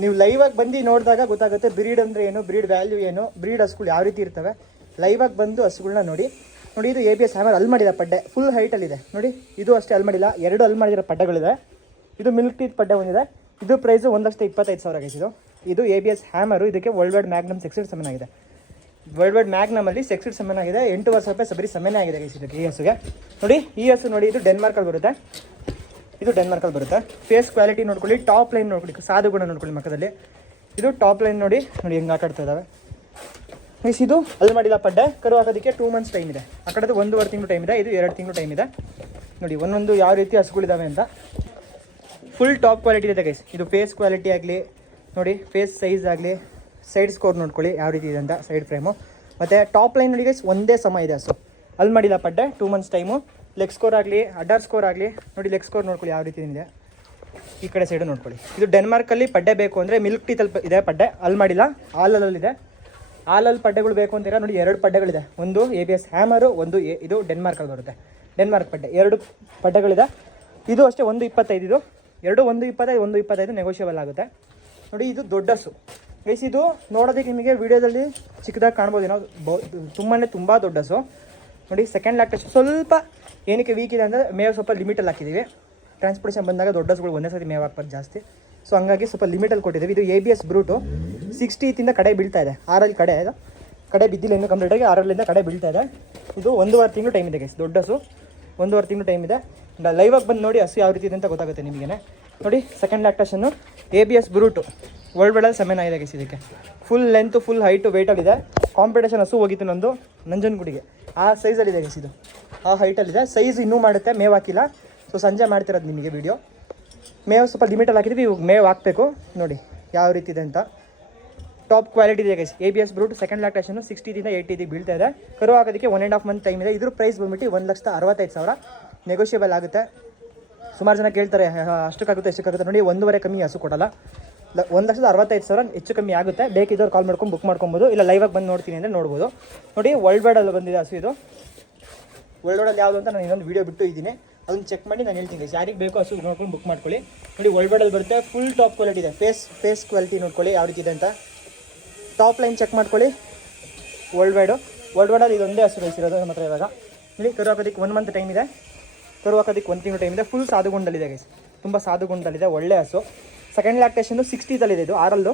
ನೀವು ಲೈವಾಗಿ ಬಂದು ನೋಡಿದಾಗ ಗೊತ್ತಾಗುತ್ತೆ ಬ್ರೀಡ್ ಅಂದರೆ ಏನು, ಬ್ರೀಡ್ ವ್ಯಾಲ್ಯೂ ಏನು, ಬ್ರೀಡ್ ಹಸುಗಳು ಯಾವ ರೀತಿ ಇರ್ತವೆ. ಲೈವಾಗಿ ಬಂದು ಹಸುಗಳನ್ನ ನೋಡಿ. ಇದು ABS ಹ್ಯಾಮರ್ ಅಲ್ಲಿ ಮಾಡಿದ ಪಡ್ಡೆ, ಫುಲ್ ಹೈಟಲ್ಲಿದೆ ನೋಡಿ. ಇದು ಅಷ್ಟೇ ಅಲ್ಲಿ ಮಾಡಿಲ್ಲ, 2 ಅಲ್ಲಿ ಮಾಡಿರೋ ಪಡ್ಡೆಗಳಿದೆ. ಇದು ಮಿಲ್ಕ್ ಟೀತ್ ಪಡ್ಡೆ ಒಂದಿದೆ. ಇದು ಪ್ರೈಸು 1,25,000 ಗೈಸ್. ಇದು ABS ಹ್ಯಾಮರು. ಇದಕ್ಕೆ ವರ್ಲ್ಡ್ ವೈಡ್ ಮ್ಯಾಗ್ನಮ್ ಸೆಕ್ಸಿಡ್ ಸೆಮೆನ್ ಆಗಿದೆ. ವರ್ಲ್ಡ್ ವೈಡ್ ಮ್ಯಾಗ್ನಮಲ್ಲಿ ಸೆಕ್ಸಿಡ್ ಸೆಮೆನ್ ಆಗಿದೆ. 8 ವರ್ಷ ರೂಪಾಯಿ ಸಬರಿ ಸೆಮೆನೇ ಆಗಿದೆ ಗೈಸ್ ಇದಕ್ಕೆ. ಈ ಹಸುಗೆ ನೋಡಿ, ಈ ಹಸು ನೋಡಿ, ಇದು ಡೆನ್ಮಾರ್ಕಲ್ಲಿ ಬರುತ್ತೆ. ಇದು ಡೆನ್ಮಾರ್ಕಲ್ಲಿ ಬರುತ್ತೆ. ಫೇಸ್ ಕ್ವಾಲಿಟಿ ನೋಡ್ಕೊಳ್ಳಿ, ಟಾಪ್ ಲೈನ್ ನೋಡ್ಕೊಳ್ಳಿ, ಸಾಧು ಗುಣ ನೋಡ್ಕೊಳ್ಳಿ ಮಕ್ಕದಲ್ಲಿ. ಇದು ಟಾಪ್ ಲೈನ್ ನೋಡಿ ಹೆಂಗೆ ಆಟಾಡ್ತಾ ಇದ್ದಾವೆ ಗೈಸ್. ಇದು ಅಲ್ಲಿ ಮಾಡಿಲ್ಲ ಪಡ್ಡೆ. ಕರು ಹಾಕೋದಕ್ಕೆ 2 ಮಂತ್ಸ್ ಟೈಮ್ ಇದೆ. ಆ ಕಡೆದು 1.5 ತಿಂಗಳು ಟೈಮ್ ಇದೆ. ಇದು 2 ತಿಂಗಳು ಟೈಮ್ ಇದೆ. ನೋಡಿ ಒಂದೊಂದು ಯಾವ ರೀತಿ ಹಸುಗಳಿದ್ದಾವೆ ಅಂತ. ಫುಲ್ ಟಾಪ್ ಕ್ವಾಲಿಟಿ ಇದೆ ಗೈಸ್. ಇದು ಫೇಸ್ ಕ್ವಾಲಿಟಿ ಆಗಲಿ ನೋಡಿ, ಫೇಸ್ ಸೈಜ್ ಆಗಲಿ, ಸೈಡ್ ಸ್ಕೋರ್ ನೋಡ್ಕೊಳ್ಳಿ ಯಾವ ರೀತಿ ಇದೆ ಅಂತ, ಸೈಡ್ ಫ್ರೇಮು. ಮತ್ತು ಟಾಪ್ ಲೈನ್ ನೋಡಿ ಗೈಸ್, ಒಂದೇ ಸಮ ಇದೆ ಹಸು. ಅಲ್ಲಿ ಮಾಡಿಲ್ಲ ಪಡ್ಡೆ, 2 ಮಂತ್ಸ್ ಟೈಮು. ಲೆಗ್ ಸ್ಕೋರ್ ಆಗಲಿ, ಅಡ್ಡರ್ ಸ್ಕೋರ್ ಆಗಲಿ ನೋಡಿ, ಲೆಗ್ ಸ್ಕೋರ್ ನೋಡ್ಕೊಳ್ಳಿ ಯಾವ ರೀತಿ ಇದೆ. ಈ ಕಡೆ ಸೈಡು ನೋಡ್ಕೊಳ್ಳಿ. ಇದು ಡೆನ್ಮಾರ್ಕಲ್ಲಿ ಪಡ್ಡೆ ಬೇಕು ಅಂದರೆ ಮಿಲ್ಕ್ ಟೀತಲ್ಲಿ ಇದೆ ಪಡ್ಡೆ, ಅಲ್ಲಿ ಮಾಡಿಲ್ಲ, ಹಾಲಲ್ಲಿದೆ. ಹಾಲಲ್ಲಿ ಪಡ್ಡೆಗಳು ಬೇಕು ಅಂತೀರಾ ನೋಡಿ, 2 ಪಡ್ಡೆಗಳಿದೆ. ಒಂದು ABS ಹ್ಯಾಮರು, ಒಂದು ಇದು ಡೆನ್ಮಾರ್ಕಲ್ಲಿ ಬರುತ್ತೆ, ಡೆನ್ಮಾರ್ಕ್ ಪಡ್ಡೆ. 2 ಪಡ್ಡೆಗಳಿದೆ. ಇದು ಅಷ್ಟೇ 1.25. ಇದು 2 1.25 1.25 ನೆಗೋಷಿಯಬಲ್ ಆಗುತ್ತೆ ನೋಡಿ. ಇದು ದೊಡ್ಡ ಹಸು ಗೈಸ್ ಇದು ನೋಡೋದಕ್ಕೆ ನಿಮಗೆ ವಿಡಿಯೋದಲ್ಲಿ ಚಿಕ್ಕದಾಗಿ ಕಾಣ್ಬೋದು ತುಂಬ ದೊಡ್ಡ ಹಸು ನೋಡಿ. ಸೆಕೆಂಡ್ ಲ್ಯಾಕ್ಟೇಷನ್ ಸ್ವಲ್ಪ ಏನಕ್ಕೆ ವೀಕ್ ಇದೆ ಅಂದರೆ ಮೇವು ಸ್ವಲ್ಪ ಲಿಮಿಟಲ್ಲಿ ಹಾಕಿದ್ದೀವಿ. ಟ್ರಾನ್ಸ್ಪೋರ್ಟೇಷನ್ ಬಂದಾಗ ದೊಡ್ಡ ಹಸುಗಳು ಒಂದೇ ಸತಿ ಮೇವು ಹಾಕ್ಬಾರ್ದು ಜಾಸ್ತಿ, ಸೊ ಹಂಗಾಗಿ ಸ್ವಲ್ಪ ಲಿಮಿಟಲ್ಲಿ ಕೊಟ್ಟಿದ್ದೀವಿ. ಇದು ABS ಬ್ರೂಟು 60 ಕಡೆ ಬೀಳ್ತಾ ಇದೆ. 6 ಕಡೆ ಬಿದ್ದಿಲ್ಲ ಇನ್ನೂ ಕಂಪ್ಲೀಟಾಗಿ, 6 ಕಡೆ ಬೀಳ್ತಾ ಇದೆ. ಇದು 1.5 ತಿಂಗಳು ಟೈಮ್ ಇದೆ ಗೈಸ್. ದೊಡ್ಡ ಹಸು 1.5 ತಿಂಗಳು ಟೈಮ್ ಇದೆ. ಲೈವಾಗಿ ಬಂದು ನೋಡಿ ಹಸು ಯಾವ ರೀತಿ ಇದೆ ಅಂತ ಗೊತ್ತಾಗುತ್ತೆ ನಿಮಗೆ. ನೋಡಿ ಸೆಕೆಂಡ್ ಲ್ಯಾಕ್ಟೇಷನ್ನು ABS ಬ್ರೂಟು ವರ್ಲ್ಡ್ ವೈಡಲ್ಲಿ ಸೆಮೆನ್ ಆಗಿದೆ ಗೈಸ್. ಇದಕ್ಕೆ ಫುಲ್ ಲೆಂತು ಫುಲ್ ಹೈಟು ವೆಯ್ಟಲ್ಲಿದೆ. ಕಾಂಪಿಟೇಷನ್ ಹಸು ಹೋಗಿತ್ತು ನಂದು ನಂಜನಗೂಡಿಗೆ, ಆ ಸೈಜಲ್ಲಿದೆ ಗೈಸ್. ಇದು ಆ ಹೈಟಲ್ಲಿದೆ. ಸೈಜ್ ಇನ್ನೂ ಮಾಡುತ್ತೆ, ಮೇವು ಹಾಕಿಲ್ಲ. ಸೊ ಸಂಜೆ ಮಾಡ್ತಿರೋದು ನಿಮಗೆ ವಿಡಿಯೋ. ಮೇವು ಸ್ವಲ್ಪ ಲಿಮಿಟಲ್ಲಿ ಹಾಕಿದ್ವಿ, ಇವಾಗ ಮೇವು ಹಾಕಬೇಕು. ನೋಡಿ ಯಾವ ರೀತಿ ಇದೆ ಅಂತ. ಟಾಪ್ ಕ್ವಾಲಿಟಿ ಇದೆ ಗೈಸ್. ABS ಬ್ರೂಟ್ ಸೆಕೆಂಡ್ ಲ್ಯಾಕ್ಟೇಷನ್ನು 60 80 ಬೀಳ್ತಾ ಇದೆ. ಕರು ಹಾಕೋದಕ್ಕೆ 1.5 ಮಂತ್ ಟೈಮ್ ಇದೆ. ಇದ್ರ ಪ್ರೈಸ್ ಬಂದ್ಬಿಟ್ಟು 1,65,000. ನೆಗೋಷಿಯಬಲ್ ಆಗುತ್ತೆ. ಸುಮಾರು ಜನ ಕೇಳ್ತಾರೆ ಅಷ್ಟಕ್ಕಾಗುತ್ತೆ ಎಷ್ಟಕ್ಕಾಗುತ್ತೆ. ನೋಡಿ 1.5 ಕಮ್ಮಿ ಹಸು ಕೊಡಲ್ಲ. 1,65,000 ಹೆಚ್ಚು ಕಮ್ಮಿ ಆಗುತ್ತೆ. ಬೇಕಿದ್ದವ್ರು ಕಾಲ್ ಮಾಡ್ಕೊಂಡು ಬುಕ್ ಮಾಡ್ಕೊಬೋದು, ಇಲ್ಲ ಲೈವಾಗಿ ಬಂದು ನೋಡ್ತೀನಿ ಅಂದರೆ ನೋಡ್ಬೋದು. ನೋಡಿ ವರ್ಲ್ಡ್ ವೈಡಲ್ಲಿ ಬಂದಿದೆ ಹಸು. ಇದು ವರ್ಲ್ಡ್ ವೈಡಲ್ಲಿ ಯಾವುದು ಅಂತ ನಾನು ಇನ್ನೊಂದು ವೀಡಿಯೋ ಬಿಟ್ಟು ಇದ್ದೀನಿ, ಅದನ್ನು ಚೆಕ್ ಮಾಡಿ ನಾನು ಹೇಳ್ತೀನಿ ಗೈಸ್. ಯಾರಿಗೆ ಬೇಕೋ ಹಸು ನೋಡ್ಕೊಂಡು ಬುಕ್ ಮಾಡ್ಕೊಳ್ಳಿ. ನೋಡಿ ವರ್ಲ್ಡ್ ವೈಡಲ್ಲಿ ಬರುತ್ತೆ. ಫುಲ್ ಟಾಪ್ ಕ್ವಾಲಿಟಿ ಇದೆ. ಫೇಸ್ ಕ್ವಾಲಿಟಿ ನೋಡ್ಕೊಳ್ಳಿ ಯಾವ ರೀತಿ ಇದೆ ಅಂತ. ಟಾಪ್ ಲೈನ್ ಚೆಕ್ ಮಾಡ್ಕೊಳ್ಳಿ. ವರ್ಲ್ಡ್ ವೈಡಲ್ಲಿ ಇದೊಂದೇ ಹಸು ಗೈಸಿರೋದು ನಮ್ಮ ಹತ್ರ ಇವಾಗ. ನೋಡಿ ಕರು ಹಾಕೋದಕ್ಕೆ 1 ಮಂತ್ ಟೈಮ್ ಇದೆ. ಕರು ಹಾಕೋದಕ್ಕೆ 1 ತಿಂಗಳು ಟೈಮ್ ಇದೆ. ಫುಲ್ ಸಾದುಗುಂಡಲ್ಲಿದೆ ಗೈಸ್, ತುಂಬ ಸಾದುಗುಂಡಲ್ಲಿದೆ. ಒಳ್ಳೆ ಹಸು. ಸೆಕೆಂಡ್ ಲ್ಯಾಕ್ಟೇಷನ್ನು 60 ಇದು 6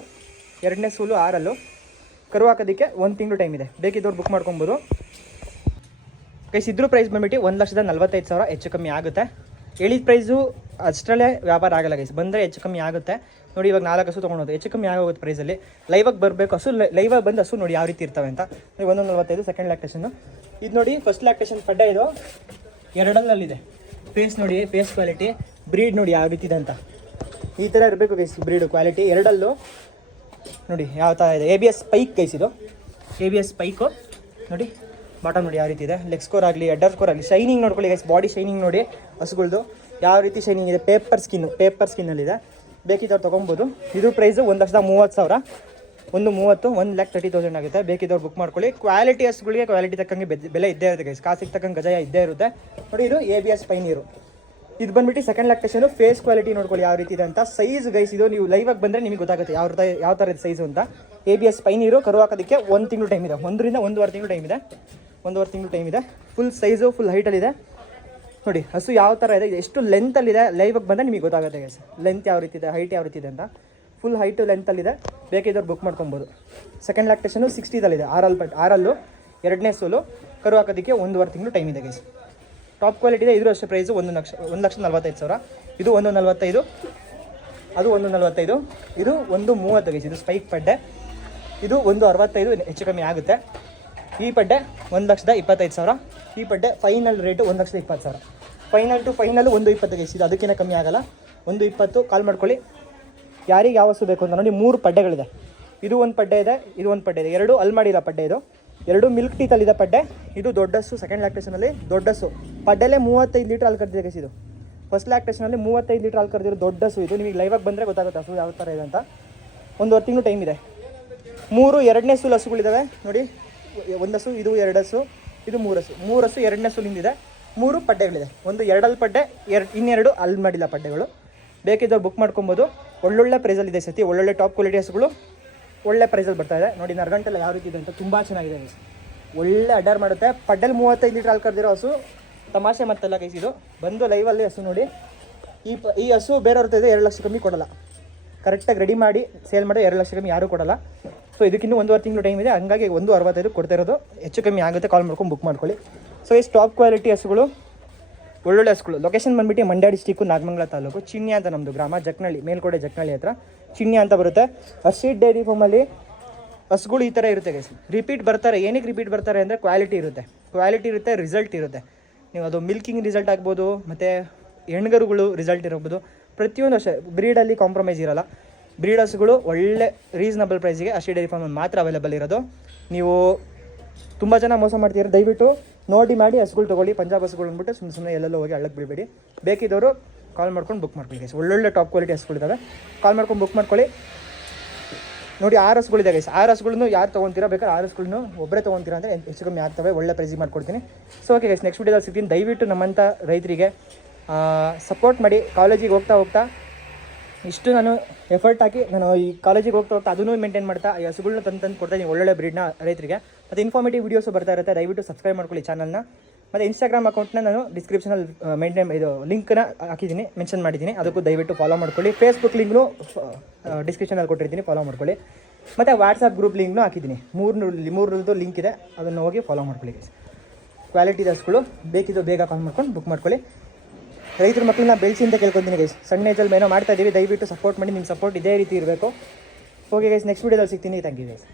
ಎರಡನೇ ಸೂಲು 6. ಕರು ಹಾಕೋದಕ್ಕೆ 1 ತಿಂಗಳು ಟೈಮ್ ಇದೆ. ಬೇಕಿದ್ದವ್ರು ಬುಕ್ ಮಾಡ್ಕೊಬೋದು ಗೈಸ್. ಇದ್ರ ಪ್ರೈಸ್ ಬಂದ್ಬಿಟ್ಟು 1,45,000 ಹೆಚ್ಚು ಕಮ್ಮಿ ಆಗುತ್ತೆ. ಹೇಳಿದ ಪ್ರೈಸು ಅಷ್ಟರಲ್ಲೇ ವ್ಯಾಪಾರ ಆಗಲ್ಲ ಗೈಸ್, ಬಂದರೆ ಹೆಚ್ಚು ಕಮ್ಮಿ ಆಗುತ್ತೆ. ನೋಡಿ ಇವಾಗ 4 ಹಸು ತೊಗೊಳೋದು ಹೆಚ್ಚು ಕಮ್ಮಿ ಆಗೋಗುತ್ತೆ ಪ್ರೈಸಲ್ಲಿ. ಲೈವಾಗಿ ಬರಬೇಕು ಹಸು, ಲೈವಾಗಿ ಬಂದು ಹಸು ನೋಡಿ ಯಾವ ರೀತಿ ಇರ್ತವೆ ಅಂತ. 145 ಸೆಕೆಂಡ್ ಲ್ಯಾಕ್ಟೇಷನ್ನು. ಇದು ನೋಡಿ ಫಸ್ಟ್ ಲ್ಯಾಕ್ಟೇಷನ್ ಪಡ್ಡೆ. ಇದು 2 ಫೇಸ್ ನೋಡಿ, ಫೇಸ್ ಕ್ವಾಲಿಟಿ, ಬ್ರೀಡ್ ನೋಡಿ ಯಾವ ರೀತಿ ಇದೆ ಅಂತ. ಈ ಥರ ಇರಬೇಕು ಗೈಸ್ ಬ್ರೀಡು ಕ್ವಾಲಿಟಿ. 2 ನೋಡಿ ಯಾವ ಥರ ಇದೆ. ABS spike guys. ಇದು ABS ಸ್ಪೈಕು ನೋಡಿ. ಬಾಟಮ್ ನೋಡಿ ಯಾವ ರೀತಿ ಇದೆ. ಲೆಗ್ ಸ್ಕೋರ್ ಆಗಲಿ ಅಡ್ಡರ್ ಸ್ಕೋರ್ ಆಗಲಿ, ಶೈನಿಂಗ್ ನೋಡ್ಕೊಳ್ಳಿ ಗೈಸ್. ಬಾಡಿ ಶೈನಿಂಗ್ ನೋಡಿ ಹಸುಗಳ್ದು ಯಾವ ರೀತಿ ಶೈನಿಂಗ್ ಇದೆ. ಪೇಪರ್ ಸ್ಕಿನ್ನಲ್ಲಿದೆ. ಬೇಕಿದ್ದವ್ರು ತೊಗೊಬೋದು. ಇದು ಪ್ರೈಸು 1,30,000. 1,30,000 1,30,000 ಆಗುತ್ತೆ. ಬೇಕಿದ್ದವ್ರು ಬುಕ್ ಮಾಡ್ಕೊಳ್ಳಿ. ಕ್ವಾಲಿಟಿ ಹಸುಗಳಿಗೆ ಕ್ವಾಲಿಟಿ ತಕ್ಕಂಗೆ ಬೆಲೆ ಇದ್ದೇ ಇರುತ್ತೆ ಗೈಸ್. ಕಾಸಿಗೆ ತಕ್ಕಂಗೆ ಗಜಾಯ ಇದ್ದೇ ಇರುತ್ತೆ. ನೋಡಿ ಇದು ABS ಪೈನೀರು. ಇದು ಬಂದ್ಬಿಟ್ಟು ಸೆಕೆಂಡ್ ಲ್ಯಾಕ್ಟೇಷನು. ಫೇಸ್ ಕ್ವಾಲಿಟಿ ನೋಡ್ಕೊಳ್ಳಿ ಯಾವ ರೀತಿ ಇದೆ ಅಂತ. ಸೈಜ್ ಗೈಸ್ ಇದು ನೀವು ಲೈವಾಗಿ ಬಂದರೆ ನಿಮಗೆ ಗೊತ್ತಾಗುತ್ತೆ ಯಾವ ಥರ ಇದೆ ಸೈಜು ಅಂತ. ABS ಪೈನೀರು. ಕರು ಹಾಕೋದಕ್ಕೆ 1 ತಿಂಗಳು ಟೈಮ್ ಇದೆ. 1 ರಿಂದ 1.5 ತಿಂಗಳು ಟೈಮ್ ಇದೆ. 1.5 ತಿಂಗಳು ಟೈಮ್ ಇದೆ. ಫುಲ್ ಸೈಜು ಫುಲ್ ಹೈಟಲ್ಲಿದೆ. ನೋಡಿ ಹಸು ಯಾವ ಥರ ಇದೆ, ಎಷ್ಟು ಲೆಂತಲ್ಲಿದೆ. ಲೈವಾಗಿ ಬಂದರೆ ನಿಮಗೆ ಗೊತ್ತಾಗುತ್ತೆ ಗೈಸ್ ಲೆಂತ್ ಯಾವ ರೀತಿ ಇದೆ, ಹೈಟ್ ಯಾವ ರೀತಿ ಇದೆ ಅಂತ. ಫುಲ್ ಹೈಟು ಲೆಂತಲ್ಲಿದೆ. ಬೇಕಿದ್ದವ್ರು ಬುಕ್ ಮಾಡ್ಕೊಬೋದು. ಸೆಕೆಂಡ್ ಲ್ಯಾಕ್ಟೇಷನು 60 ಇದೆ. 6 ಎರಡನೇ ಸೋಲು. ಕರು ಹಾಕೋದಕ್ಕೆ 1.5 ತಿಂಗಳು ಟೈಮ್ ಇದೆ ಗೈಸ್. ಟಾಪ್ ಕ್ವಾಲಿಟಿ ಇದೆ. ಇದ್ರ ಅಷ್ಟೇ ಪ್ರೈಸು 1,45,000. ಇದು 1,45,000. ಅದು 1,45,000. ಇದು 1,30,000 ಗೈಸ್. ಇದು ಸ್ಪೈಕ್ ಪಡ್ಡೆ. ಇದು 1,65,000 ಹೆಚ್ಚು ಕಮ್ಮಿ ಆಗುತ್ತೆ. ಈ ಪಡ್ಡೆ 1,25,000. ಈ ಪಡ್ಡೆ final rate 1,20,000. Final to final 1,20,000 guys. ಇದು ಅದಕ್ಕಿಂತ ಕಮ್ಮಿ ಆಗಲ್ಲ. 1,20,000 ಕಾಲ್ ಮಾಡ್ಕೊಳ್ಳಿ. ಯಾರಿಗೆ ಯಾವ ಹಸು ಬೇಕು ಅಂತ ನೋಡಿ. 3 ಪಡ್ಡೆಗಳಿದೆ. ಇದು ಒಂದು ಪಡ್ಡೆ ಇದೆ, ಇದು ಒಂದು ಪಡ್ಡೆ ಇದೆ. 2 ಅಲ್ಲಿ ಮಾಡಿಲ್ಲ ಪಡ್ಡೆ. ಇದು 2 ಮಿಲ್ಕ್ ಟೀತಲ್ಲಿದೆ ಪಡ್ಡೆ. ಇದು ದೊಡ್ಡ ಹಸು. ಸೆಕೆಂಡ್ ಲ್ಯಾಕ್ಟೇಷನಲ್ಲಿ ದೊಡ್ಡ ಹಸು. ಪಡ್ಡೆಲೇ 35 ಲೀಟ್ರ್ ಹಾಲು ಕರೆದಿದೆ ಗೈಸ್. ಇದು ಫಸ್ಟ್ ಲ್ಯಾಕ್ಟೇಷನಲ್ಲಿ 35 ಲೀಟ್ರ್ ಹಾಲು ಕರೆದಿರೋ ದೊಡ್ಡ ಹಸು. ಇದು ನಿಮಗೆ ಲೈವಾಗಿ ಬಂದರೆ ಗೊತ್ತಾಗುತ್ತೆ ಹಸು ಯಾವ ಥರ ಇದೆ ಅಂತ. 1.5 ತಿಂಗಳು ಟೈಮ್ ಇದೆ. 3 ಎರಡನೇ ಸೂಲು ಹಸುಗಳಿದ್ದಾವೆ ನೋಡಿ. 1 ಹಸು, ಇದು 2 ಹಸು, ಇದು 3 ಹಸು. 3 ಹಸು ಎರಡನೇ ಸೂಲಿಂದಿದೆ. 3 ಪಡ್ಡೆಗಳಿದೆ. ಒಂದು 2 ಪಡ್ಡೆ, ಇನ್ನೆರಡು ಅಲ್ಲಿ ಮಾಡಿಲ್ಲ ಪಡ್ಡೆಗಳು. ಬೇಕಿದ್ದವ್ರು ಬುಕ್ ಮಾಡ್ಕೊಬೋದು. ಒಳ್ಳೊಳ್ಳೆ ಪ್ರೈಸಲ್ಲಿದೆ ಸತಿ. ಒಳ್ಳೊಳ್ಳೆ ಟಾಪ್ ಕ್ವಾಲಿಟಿ ಹಸುಗಳು ಒಳ್ಳೆ ಪ್ರೈಸಲ್ಲಿ ಬರ್ತಾ ಇದೆ. ನೋಡಿ ನರ್ಗಂಟೆಲ್ಲ ಯಾವ ರೀತಿ ಇದೆ ಅಂತ. ತುಂಬ ಚೆನ್ನಾಗಿದೆ ಗೈಸ್. ಒಳ್ಳೆ ಅಡ್ಡರ್ ಮಾಡುತ್ತೆ. ಪಡ್ಡಲ್ಲಿ 35 ಲೀಟ್ರ್ ಹಾಲು ಕರೆದಿರೋ ಹಸು ತಮಾಷೆ ಮತ್ತಲ್ಲ ಗೈಸ್. ಇದು ಬಂದು ಲೈವಲ್ಲಿ ಹಸು ನೋಡಿ. ಈ ಹಸು ಬೇರೆಯವ್ರ ಇದೆ 2 ಲಕ್ಷ ಕಮ್ಮಿ ಕೊಡಲ್ಲ. ಕರೆಕ್ಟಾಗಿ ರೆಡಿ ಮಾಡಿ ಸೇಲ್ ಮಾಡಿ 2 ಲಕ್ಷ ಕಮ್ಮಿ ಯಾರೂ ಕೊಡಲ್ಲ. ಸೊ ಇದಕ್ಕಿನ್ನೂ 1.5 ತಿಂಗಳು ಟೈಮ್ ಇದೆ. ಹಂಗಾಗಿ 1,65,000 ಕೊಡ್ತಾ ಇರೋದು. ಹೆಚ್ಚು ಕಮ್ಮಿ ಆಗುತ್ತೆ. ಕಾಲ್ ಮಾಡ್ಕೊಂಡು ಬುಕ್ ಮಾಡ್ಕೊಳ್ಳಿ. ಸೊ ಈ ಟಾಪ್ ಕ್ವಾಲಿಟಿ ಹಸುಗಳು, ಒಳ್ಳೊಳ್ಳೆ ಹಸುಗಳು. ಲೊಕೇಶನ್ ಬಂದುಬಿಟ್ಟು ಮಂಡ್ಯ ಡಿಸ್ಟಿಕ್ಕು, ನಾಗಮಂಗಲ ತಾಲೂಕು, ಚಿಣ್ಯ ಅಂತ ನಮ್ಮದು ಗ್ರಾಮ. ಜಕ್ನಳ್ಳಿ, ಮೇಲ್ಕೋಟೆ ಜಕ್ನಳ್ಳಿ ಹತ್ರ ಚಿಣ್ಯ ಅಂತ ಬರುತ್ತೆ. ಹರ್ಷಿತ್ ಡೈರಿ ಫಾರ್ಮಲ್ಲಿ ಹಸುಗಳು ಈ ಥರ ಇರುತ್ತೆ ಗೈಸ್. ರಿಪೀಟ್ ಬರ್ತಾರೆ. ಏನಕ್ಕೆ ರಿಪೀಟ್ ಬರ್ತಾರೆ ಅಂದರೆ ಕ್ವಾಲಿಟಿ ಇರುತ್ತೆ, ರಿಸಲ್ಟ್ ಇರುತ್ತೆ. ನೀವು ಅದು ಮಿಲ್ಕಿಂಗ್ ರಿಸಲ್ಟ್ ಆಗ್ಬೋದು, ಮತ್ತು ಹೆಣ್ಗರುಗಳು ರಿಸಲ್ಟ್ ಇರ್ಬೋದು. ಪ್ರತಿಯೊಂದು ಅಷ್ಟೇ. ಬ್ರೀಡಲ್ಲಿ ಕಾಂಪ್ರಮೈಸ್ ಇರೋಲ್ಲ. ಬ್ರೀಡ್ ಹಸುಗಳು ಒಳ್ಳೆ ರೀಸನಬಲ್ ಪ್ರೈಸಿಗೆ ಹರ್ಷಿತ್ ಡೈರಿ ಫಾರ್ಮ್ ಮಾತ್ರ ಅವೈಲೇಬಲ್ ಇರೋದು. ನೀವು ತುಂಬ ಜನ ಮೋಸ ಮಾಡ್ತೀರ. ದಯವಿಟ್ಟು ನೋಡಿ ಮಾಡಿ ಹಸುಗಳು ತೊಗೊಳ್ಳಿ. ಪಂಜಾಬ್ ಹಸುಗಳು ಅಂದ್ಬಿಟ್ಟು ಸುಮ್ಮನೆ ಎಲ್ಲೆಲ್ಲೋ ಹೋಗಿ ಹಳ್ಳಕ್ಕೆ ಬೀಳಬೇಡಿ. ಬೇಕಿದ್ದವರು ಕಾಲ್ ಮಾಡ್ಕೊಂಡು ಬುಕ್ ಮಾಡ್ಕೊಳ್ಳಿ ಗೈಸ್. ಒಳ್ಳೊಳ್ಳೆ ಟಾಪ್ ಕ್ವಾಲಿಟಿ ಹಸುಗಳಿದ್ದಾವೆ. ಕಾಲ್ ಮಾಡ್ಕೊಂಡು ಬುಕ್ ಮಾಡ್ಕೊಳ್ಳಿ. ನೋಡಿ 6 ಹಸುಗಳಿದೆ ಗೈಸ್. 6 ಹಸುಗಳನ್ನು ಯಾರು ತೊಗೊತೀರಾ, ಬೇಕಾದ್ರೆ 6 ಹಸುಗಳನ್ನು ಒಬ್ಬರೇ ತೊಗೊತೀರಾ ಅಂದರೆ ಹೆಚ್ಚು ಕಮ್ಮಿ ಆಗ್ತವೆ. ಒಳ್ಳೆ ಪ್ರೈಸಿಗೆ ಮಾಡ್ಕೊಡ್ತೀನಿ. ಸೊ ಓಕೆ ಗೈಸ್, ನೆಕ್ಸ್ಟ್ ವೀಡಿಯೋದಲ್ಲಿ ಸಿಗ್ತೀನಿ. ದಯವಿಟ್ಟು ನಮ್ಮಂಥ ರೈತರಿಗೆ ಸಪೋರ್ಟ್ ಮಾಡಿ. ಕಾಲೇಜಿಗೆ ಹೋಗ್ತಾ ಇಷ್ಟು ನಾನು ಎಫರ್ಟ್ ಹಾಕಿ ನಾನು ಈ ಕಾಲೇಜಿಗೆ ಹೋಗ್ತಾ ಅದನ್ನು ಮೇಂಟೈನ್ ಮಾಡ್ತಾ ಈ ಹಸುಗಳನ್ನ ತಂದು ಕೊಡ್ತಾ ಇದ್ದೀನಿ ಒಳ್ಳೊಳ್ಳೆ ಬ್ರೀಡ್ನ ರೈತರಿಗೆ. ಮತ್ತು ಇನ್ಫಾರ್ಮೇಟಿವ್ ವೀಡಿಯೋಸು ಬರ್ತಾ ಇರುತ್ತೆ, ದಯವಿಟ್ಟು ಸಬ್ಸ್ಕ್ರೈಬ್ ಮಾಡ್ಕೊಳ್ಳಿ ಚಾನಲ್ನ. ಮತ್ತು ಇನ್ಸ್ಟಾಗ್ರಾಮ್ ಅಕೌಂಟ್ನ ನಾನು ಡಿಸ್ಕ್ರಿಪ್ಷನಲ್ಲಿ ಲಿಂಕ್ನ ಹಾಕಿದ್ದೀನಿ, ಮೆನ್ಷನ್ ಮಾಡಿದ್ದೀನಿ, ಅದಕ್ಕೂ ದಯವಿಟ್ಟು ಫಾಲೋ ಮಾಡ್ಕೊಳ್ಳಿ. ಫೇಸ್ಬುಕ್ ಲಿಂಕ್ನು ಡಿಸ್ಕ್ರಿಪ್ಷನಲ್ಲಿ ಕೊಟ್ಟಿರ್ತೀನಿ, ಫಾಲೋ ಮಾಡ್ಕೊಳ್ಳಿ. ಮತ್ತು ವಾಟ್ಸಪ್ ಗ್ರೂಪ್ ಲಿಂಕ್ನು ಹಾಕಿದ್ದೀನಿ, ಮೂರರದ್ದು ಲಿಂಕ್ ಇದೆ, ಅದನ್ನು ಹೋಗಿ ಫಾಲೋ ಮಾಡ್ಕೊಳ್ಳಿ. ಕ್ವಾಲಿಟಿ ಹಸುಗಳು ಬೇಕಿದ್ದು ಬೇಗ ಕಾಲ್ ಮಾಡ್ಕೊಂಡು ಬುಕ್ ಮಾಡ್ಕೊಳ್ಳಿ. ರೈತರ ಮಕ್ಕಳನ್ನ ಬೆಳೆಸಿ ಅಂತ ಕೇಳ್ಕೊತೀನಿ ಗೈಸ್. ಸಣ್ಣ ಏಜಲ್ಲಿ ಏನೋ ಮಾಡ್ತಾ ಇದ್ದೀವಿ, ದಯವಿಟ್ಟು ಸಪೋರ್ಟ್ ಮಾಡಿ. ನಿಮ್ಮ ಸಪೋರ್ಟ್ ಇದೇ ರೀತಿ ಇರಬೇಕು. ಓಕೆ ಗೈಸ್, ನೆಕ್ಸ್ಟ್ ವೀಡಿಯೋದಲ್ಲಿ ಸಿಗ್ತೀನಿ. Thank you guys.